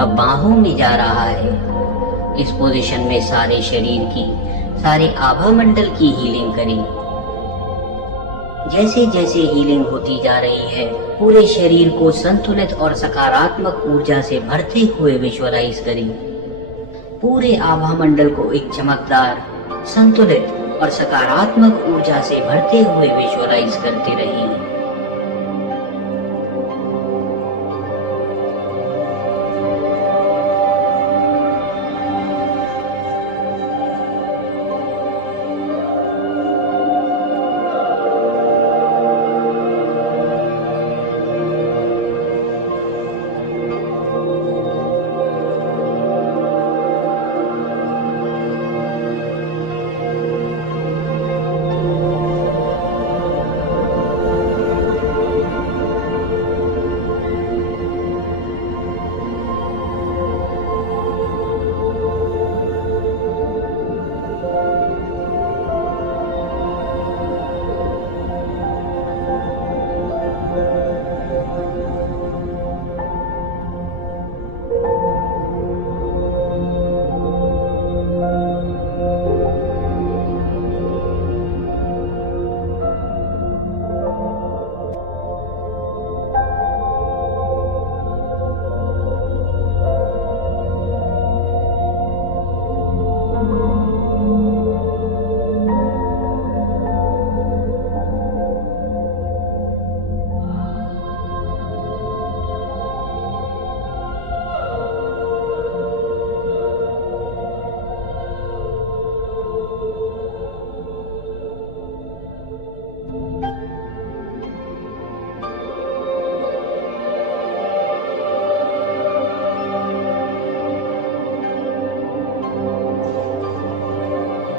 अब बाहों में जा रहा है। इस पोजीशन में सारे शरीर की, सारे आभा मंडल की हीलिंग करें। जैसे जैसे हीलिंग होती जा रही है, पूरे शरीर को संतुलित और सकारात्मक ऊर्जा से भरते हुए विजुअलाइज करें। पूरे आभा मंडल को एक चमकदार, संतुलित और सकारात्मक ऊर्जा से भरते हुए विजुअलाइज करते रहिए।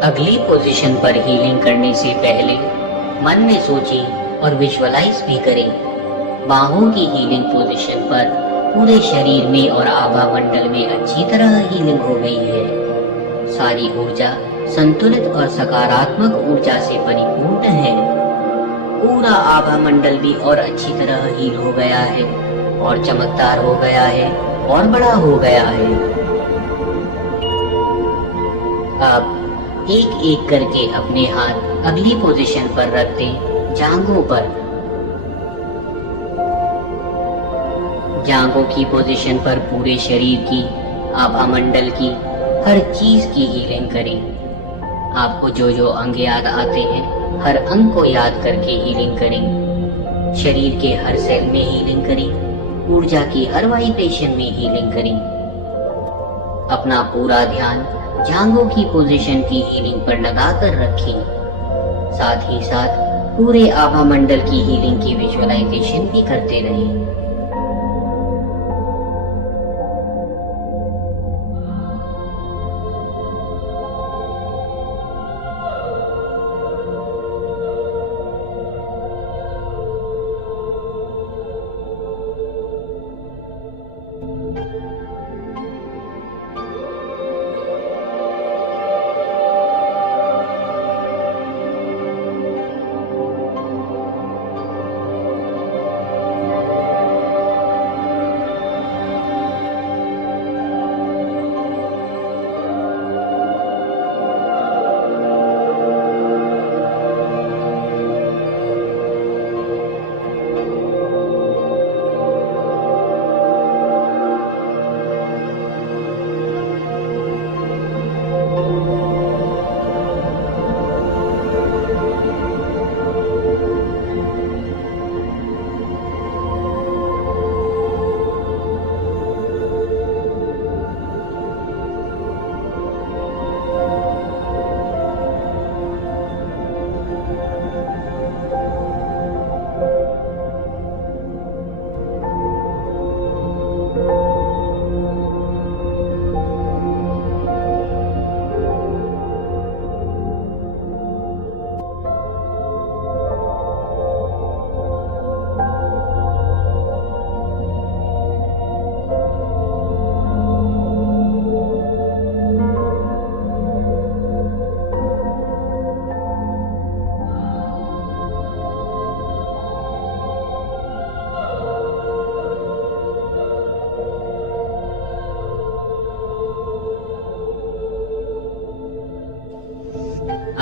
अगली पोजीशन पर हीलिंग करने से पहले मन में सोचें और विजुअलाइज भी करें। बाहों की हीलिंग पोजीशन पर पूरे शरीर में और आभा मंडल में अच्छी तरह हीलिंग हो गई है। सारी ऊर्जा संतुलित और सकारात्मक ऊर्जा से परिपूर्ण है। पूरा आभा मंडल भी और अच्छी तरह हील हो गया है और चमकदार हो गया है और बड़ा हो गया है। अब एक एक करके अपने हाथ अगली पोजीशन पर रख दें, जांघों पर। जांघों की पोजीशन पर पूरे शरीर की, आभा मंडल की, हर चीज की हीलिंग करें। आपको जो जो अंग याद आते हैं, हर अंग को याद करके हीलिंग करें। शरीर के हर सेल में हीलिंग करें। ऊर्जा की हर वाइब्रेशन में हीलिंग करें। अपना पूरा ध्यान जांघों की पोजीशन की हीलिंग पर लगाकर रखें। साथ ही साथ पूरे आभा मंडल की हीलिंग की विजुअलाइजेशन भी करते रहें।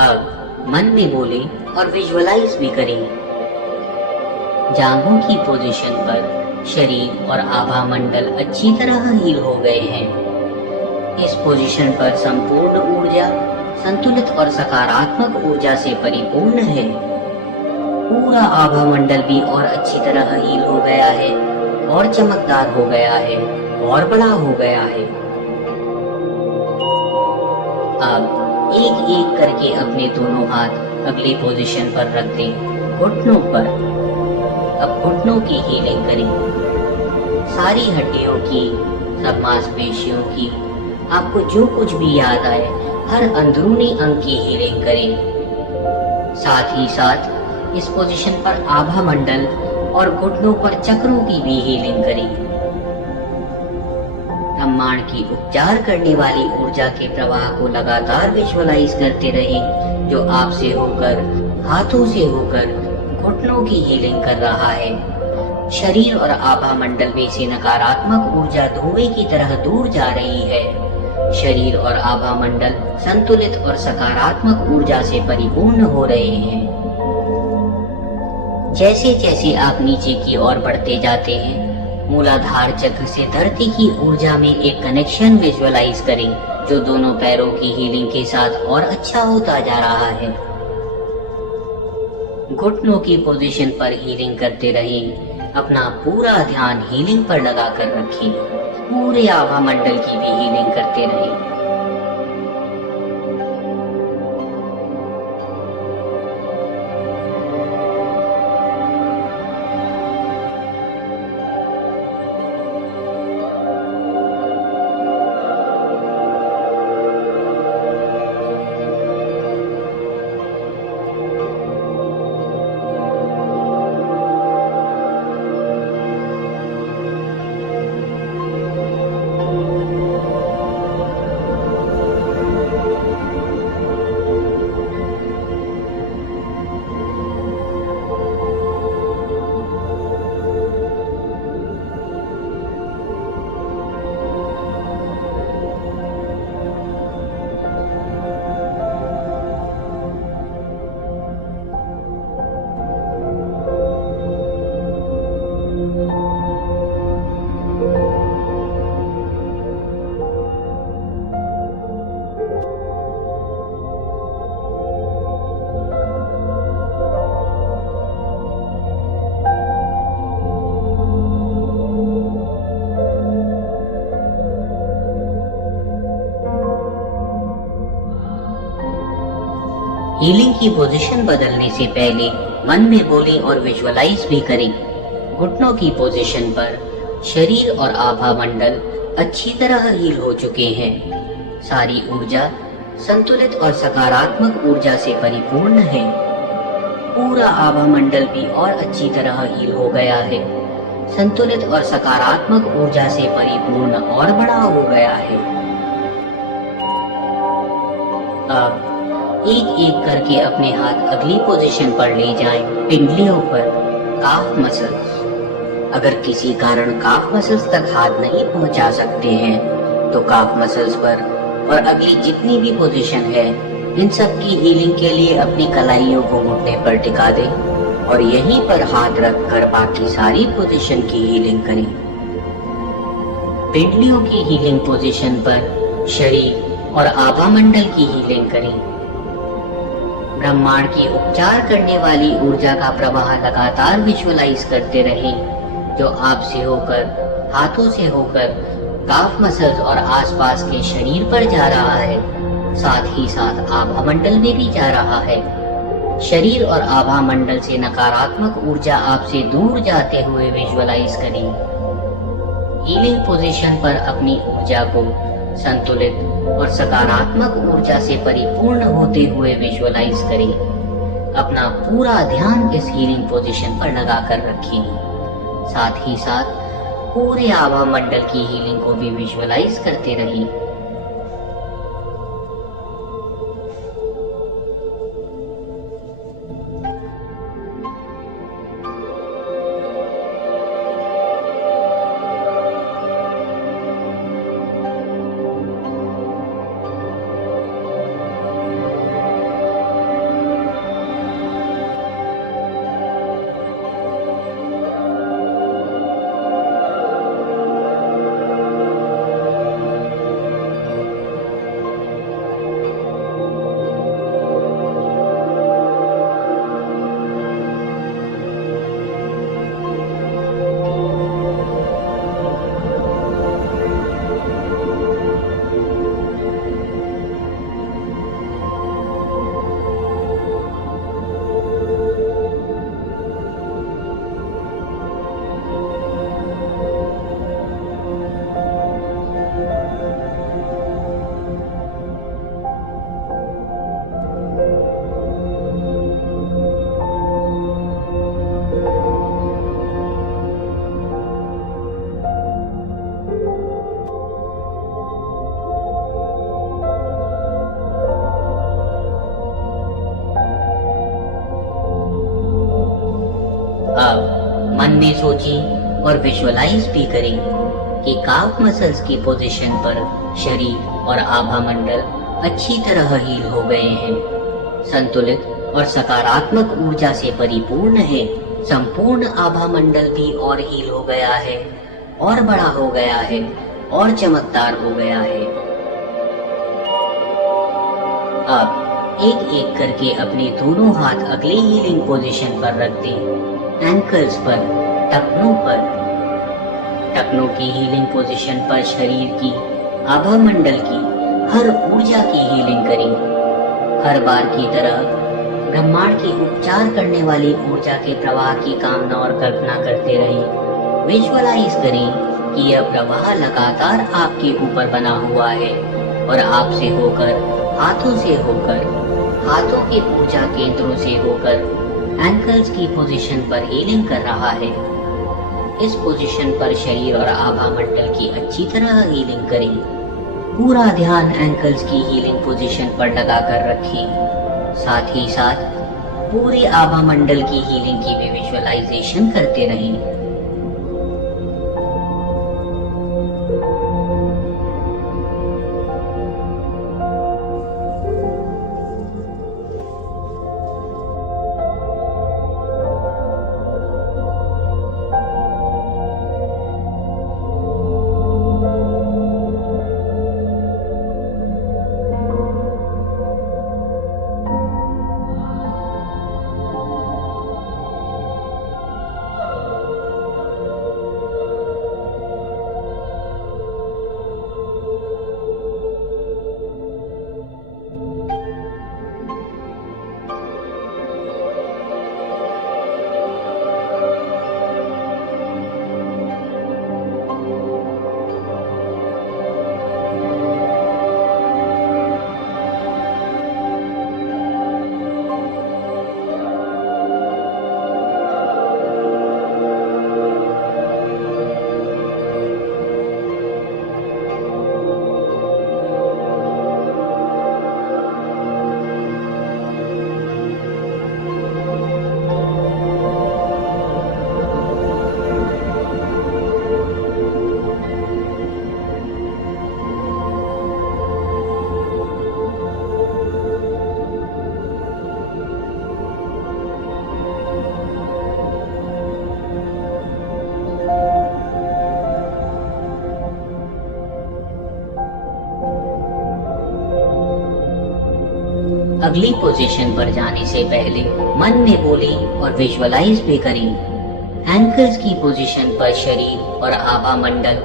अब मन में बोले और विजुअलाइज भी करें। जांघों की पोजीशन पर शरीर और आभा मंडल अच्छी तरह हील हो गए हैं। इस पोजीशन पर संपूर्ण ऊर्जा संतुलित और सकारात्मक ऊर्जा से परिपूर्ण है। पूरा आभा मंडल भी और अच्छी तरह हील हो गया है और चमकदार हो गया है और बड़ा हो गया है। अब एक एक करके अपने दोनों हाथ अगली पोजीशन पर रख दें, घुटनों पर। अब घुटनों की हीलिंग करें। सारी हड्डियों की, सब मांसपेशियों की, आपको जो कुछ भी याद आए, हर अंदरूनी अंग की हीलिंग करें। साथ ही साथ इस पोजीशन पर आभा मंडल और घुटनों पर चक्रों की भी हीलिंग करें। ब्रह्मांड की उपचार करने वाली ऊर्जा के प्रवाह को लगातार विजुअलाइज करते रहें, जो आपसे होकर, हाथों से होकर घुटनों की हीलिंग कर रहा है। शरीर और आभा मंडल में से नकारात्मक ऊर्जा धुएं की तरह दूर जा रही है। शरीर और आभा मंडल संतुलित और सकारात्मक ऊर्जा से परिपूर्ण हो रहे हैं। जैसे जैसे आप नीचे की ओर बढ़ते जाते हैं, मूलाधार चक्र से धरती की ऊर्जा में एक कनेक्शन विजुअलाइज करें, जो दोनों पैरों की हीलिंग के साथ और अच्छा होता जा रहा है। घुटनों की पोजीशन पर हीलिंग करते रहें। अपना पूरा ध्यान हीलिंग पर लगाकर रखिए। पूरे आभा मंडल की भी हीलिंग करते रहें। हीलिंग की पोजीशन बदलने से पहले मन में बोलें और विजुअलाइज भी करें। घुटनों की पोजीशन पर शरीर और आभा मंडल अच्छी तरह हील हो चुके हैं। सारी ऊर्जा संतुलित और सकारात्मक ऊर्जा से परिपूर्ण है। पूरा आभा मंडल भी और अच्छी तरह हील हो गया है। संतुलित और सकारात्मक ऊर्जा से परिपूर्ण और बड़ा हो गया है। अब एक एक करके अपने हाथ अगली पोजीशन पर ले जाएं। पिंडलियों पर काफ मसल्स। अगर किसी कारण काफ मसल्स तक हाथ नहीं पहुंचा सकते हैं तो काफ मसल्स पर और अगली जितनी भी पोजीशन है इन सब की हीलिंग के लिए अपनी कलाइयों को घुटने पर टिका दें और यहीं पर हाथ रखकर बाकी सारी पोजीशन की हीलिंग करें। पिंडलियों की हीलिंग पोजीशन पर शरीर और आभा मंडल की हीलिंग करें। ब्रह्मांड की उपचार करने वाली ऊर्जा का प्रवाह लगातार विजुअलाइज करते रहें, जो आपसे होकर, हाथों से होकर काफ मसल्स और आसपास के शरीर पर जा रहा है, साथ ही साथ आभा मंडल में भी जा रहा है। शरीर और आभा मंडल से नकारात्मक ऊर्जा आपसे दूर जाते हुए विजुअलाइज करें। हीलिंग पोजीशन पर अपनी ऊर्जा को संतुलित और सकारात्मक ऊर्जा से परिपूर्ण होते हुए विजुअलाइज करें। अपना पूरा ध्यान इस हीलिंग पोजीशन पर लगा कर रखिए। साथ ही साथ पूरे आभा मंडल की हीलिंग को भी विजुअलाइज करते रहिए। अब मन में सोचें और विजुअलाइज भी करें कि काफ मसल्स की पोजीशन पर शरीर और आभा मंडल अच्छी तरह हील हो गए हैं, संतुलित और सकारात्मक ऊर्जा से परिपूर्ण है। संपूर्ण आभा मंडल भी और हील हो गया है और बड़ा हो गया है और चमकदार हो गया है। अब एक एक करके अपने दोनों हाथ अगले हीलिंग पोजीशन पर रख दें। एंकल्स पर, टखनों पर। टखनों की हीलिंग पोजीशन पर शरीर की, आभा मंडल की हर ऊर्जा की हीलिंग करें। हर बार की तरह ब्रह्मांड की उपचार करने वाली ऊर्जा के प्रवाह की कामना और कल्पना करते रहें। विजुअलाइज करें कि यह प्रवाह लगातार आपके ऊपर बना हुआ है और आपसे होकर, हाथों से होकर, हाथों के ऊर्जा केंद्रों से होकर एंकल्स की पोजीशन पर हीलिंग कर रहा है। इस पोजीशन पर शरीर और आभा मंडल की अच्छी तरह हीलिंग करें। पूरा ध्यान एंकल्स की हीलिंग पोजीशन पर लगा कर रखें। साथ ही साथ पूरे आभा मंडल की हीलिंग की भी विजुअलाइजेशन करते रहें। अगली पोजीशन पर जाने से पहले मन में बोली और विजुअलाइज भी करें। एंकर्स की पोजीशन पर शरीर और आभा मंडल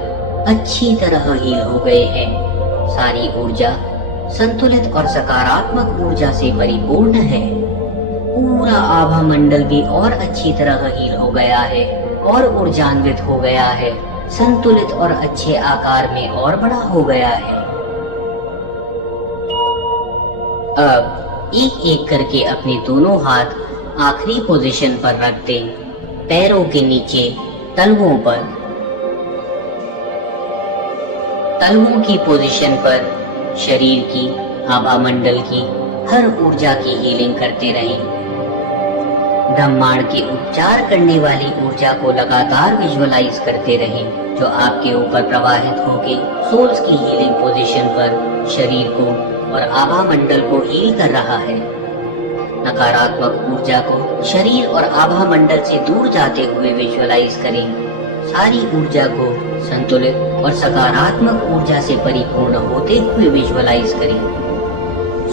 अच्छी तरह हील हो गए हैं। सारी ऊर्जा संतुलित और सकारात्मक ऊर्जा से परिपूर्ण है। पूरा आभा मंडल भी और अच्छी तरह हील हो गया है और ऊर्जान्वित हो गया है, संतुलित और अच्छे आकार में और बड़ा हो गया है। अब एक एक करके अपने दोनों हाथ आखिरी पोजीशन पर रख दें, पैरों के नीचे तलवों पर। तलवों की पोजीशन पर शरीर की, आभा मंडल की हर ऊर्जा की हीलिंग करते रहें। ब्रह्मांड की उपचार करने वाली ऊर्जा को लगातार विजुअलाइज करते रहें, जो आपके ऊपर प्रवाहित होके सोल्स की हीलिंग पोजीशन पर शरीर को और आभा मंडल को हील कर रहा है। नकारात्मक ऊर्जा को शरीर और आभा मंडल से दूर जाते हुए विजुअलाइज करें। सारी ऊर्जा को संतुलित और सकारात्मक ऊर्जा से परिपूर्ण होते हुए विजुअलाइज करें।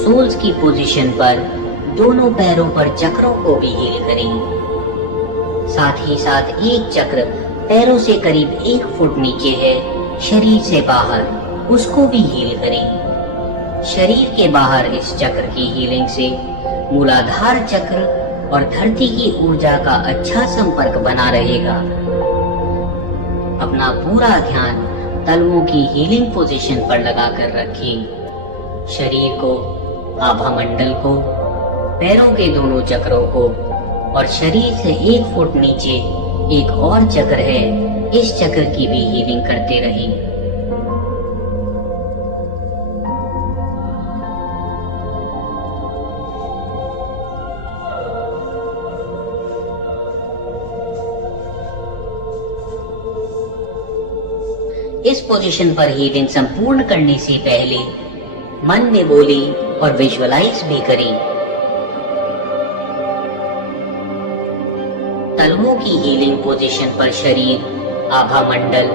सोल्स की पोजीशन पर दोनों पैरों पर चक्रों को भी हील करें। साथ ही साथ एक चक्र पैरों से करीब 1 फुट नीचे है, शरीर से बाहर, उसको भी हील करें। शरीर के बाहर इस चक्र की हीलिंग से मूलाधार चक्र और धरती की ऊर्जा का अच्छा संपर्क बना रहेगा। अपना पूरा ध्यान तलवों की हीलिंग पोजीशन पर लगाकर रखिए। शरीर को, आभा मंडल को, पैरों के दोनों चक्रों को और शरीर से 1 फुट नीचे एक और चक्र है, इस चक्र की भी हीलिंग करते रहें। इस पोजीशन पर हीलिंग संपूर्ण करने से पहले मन में बोली और विजुअलाइज भी करें। तलवों की हीलिंग पोजीशन पर शरीर, आभा मंडल,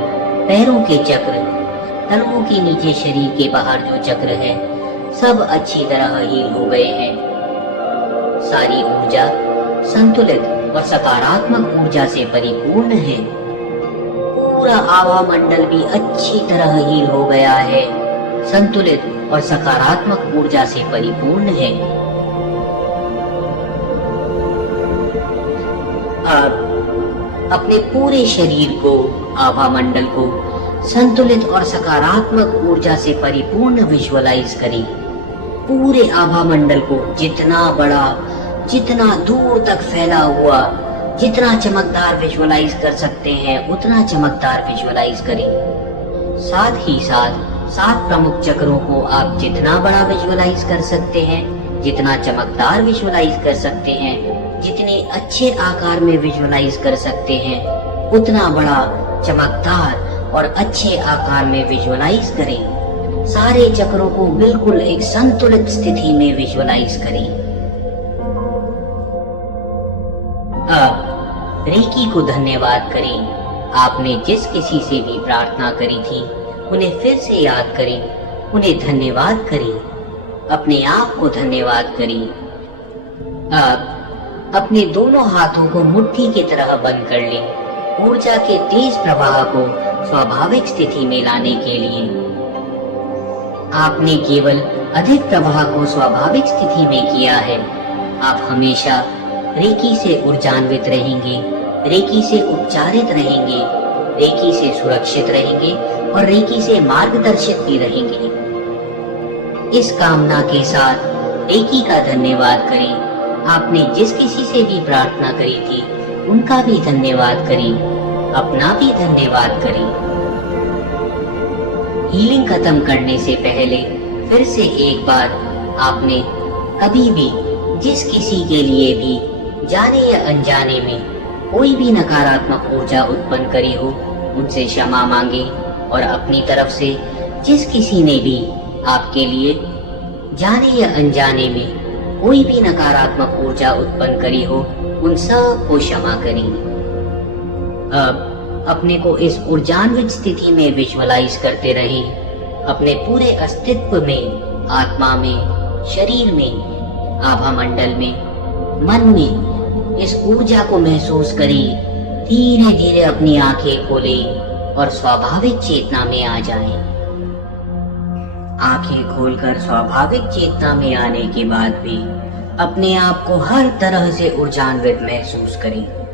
पैरों के चक्र, तलवों के नीचे शरीर के बाहर जो चक्र है, सब अच्छी तरह हील हो गए हैं। सारी ऊर्जा संतुलित और सकारात्मक ऊर्जा से परिपूर्ण है। पूरा आभा मंडल भी अच्छी तरह हील हो गया है, संतुलित और सकारात्मक ऊर्जा से परिपूर्ण है। अब अपने पूरे शरीर को, आभा मंडल को संतुलित और सकारात्मक ऊर्जा से परिपूर्ण विजुअलाइज करें। पूरे आभा मंडल को जितना बड़ा, जितना दूर तक फैला हुआ, जितना चमकदार विजुअलाइज कर सकते हैं उतना चमकदार विजुअलाइज करें। साथ ही साथ 7 प्रमुख चक्रों को आप जितना बड़ा विजुअलाइज कर सकते हैं, जितना चमकदार विजुअलाइज कर सकते हैं, जितने अच्छे आकार में विजुअलाइज कर सकते हैं, उतना बड़ा, चमकदार और अच्छे आकार में विजुअलाइज करें। सारे चक्रों को बिल्कुल एक संतुलित स्थिति में विजुअलाइज करें। अब रेकी को धन्यवाद करें। आपने जिस किसी से भी प्रार्थना करी थी, उन्हें फिर से याद करें, उन्हें धन्यवाद करें, अपने आप को धन्यवाद करें। अब अपने दोनों हाथों को मुट्ठी की तरह बंद कर लें। ऊर्जा के तेज प्रवाह को स्वाभाविक स्थिति में लाने के लिए आपने केवल अधिक प्रवाह को स्वाभाविक स्थिति में किया है। आप हमेशा रेकी से ऊर्जान्वित रहेंगे, रेकी से उपचारित रहेंगे, रेकी से सुरक्षित रहेंगे और रेकी से मार्गदर्शित भी रहेंगे। इस कामना के साथ रेकी का धन्यवाद करें। आपने जिस किसी से भी प्रार्थना करी थी, उनका भी धन्यवाद करें, अपना भी धन्यवाद करें। हीलिंग खत्म करने से पहले फिर से एक बार आपने कभी भी जिस किसी के लिए भी जाने या अनजाने में कोई भी नकारात्मक ऊर्जा उत्पन्न करी हो, उनसे क्षमा मांगे और अपनी तरफ से जिस किसी ने भी आपके लिए जाने या अनजाने में कोई भी नकारात्मक ऊर्जा उत्पन्न करी हो, उन सब को क्षमा करें। अब अपने को इस ऊर्जान्वित स्थिति में विजुअलाइज करते रहें। अपने पूरे अस्तित्व में, आत्मा में, शरीर में आभा मंडल में मन में इस ऊर्जा को महसूस करें। धीरे धीरे अपनी आंखें खोलें और स्वाभाविक चेतना में आ जाएं। आंखें खोलकर स्वाभाविक चेतना में आने के बाद भी अपने आप को हर तरह से ऊर्जान्वित महसूस करें।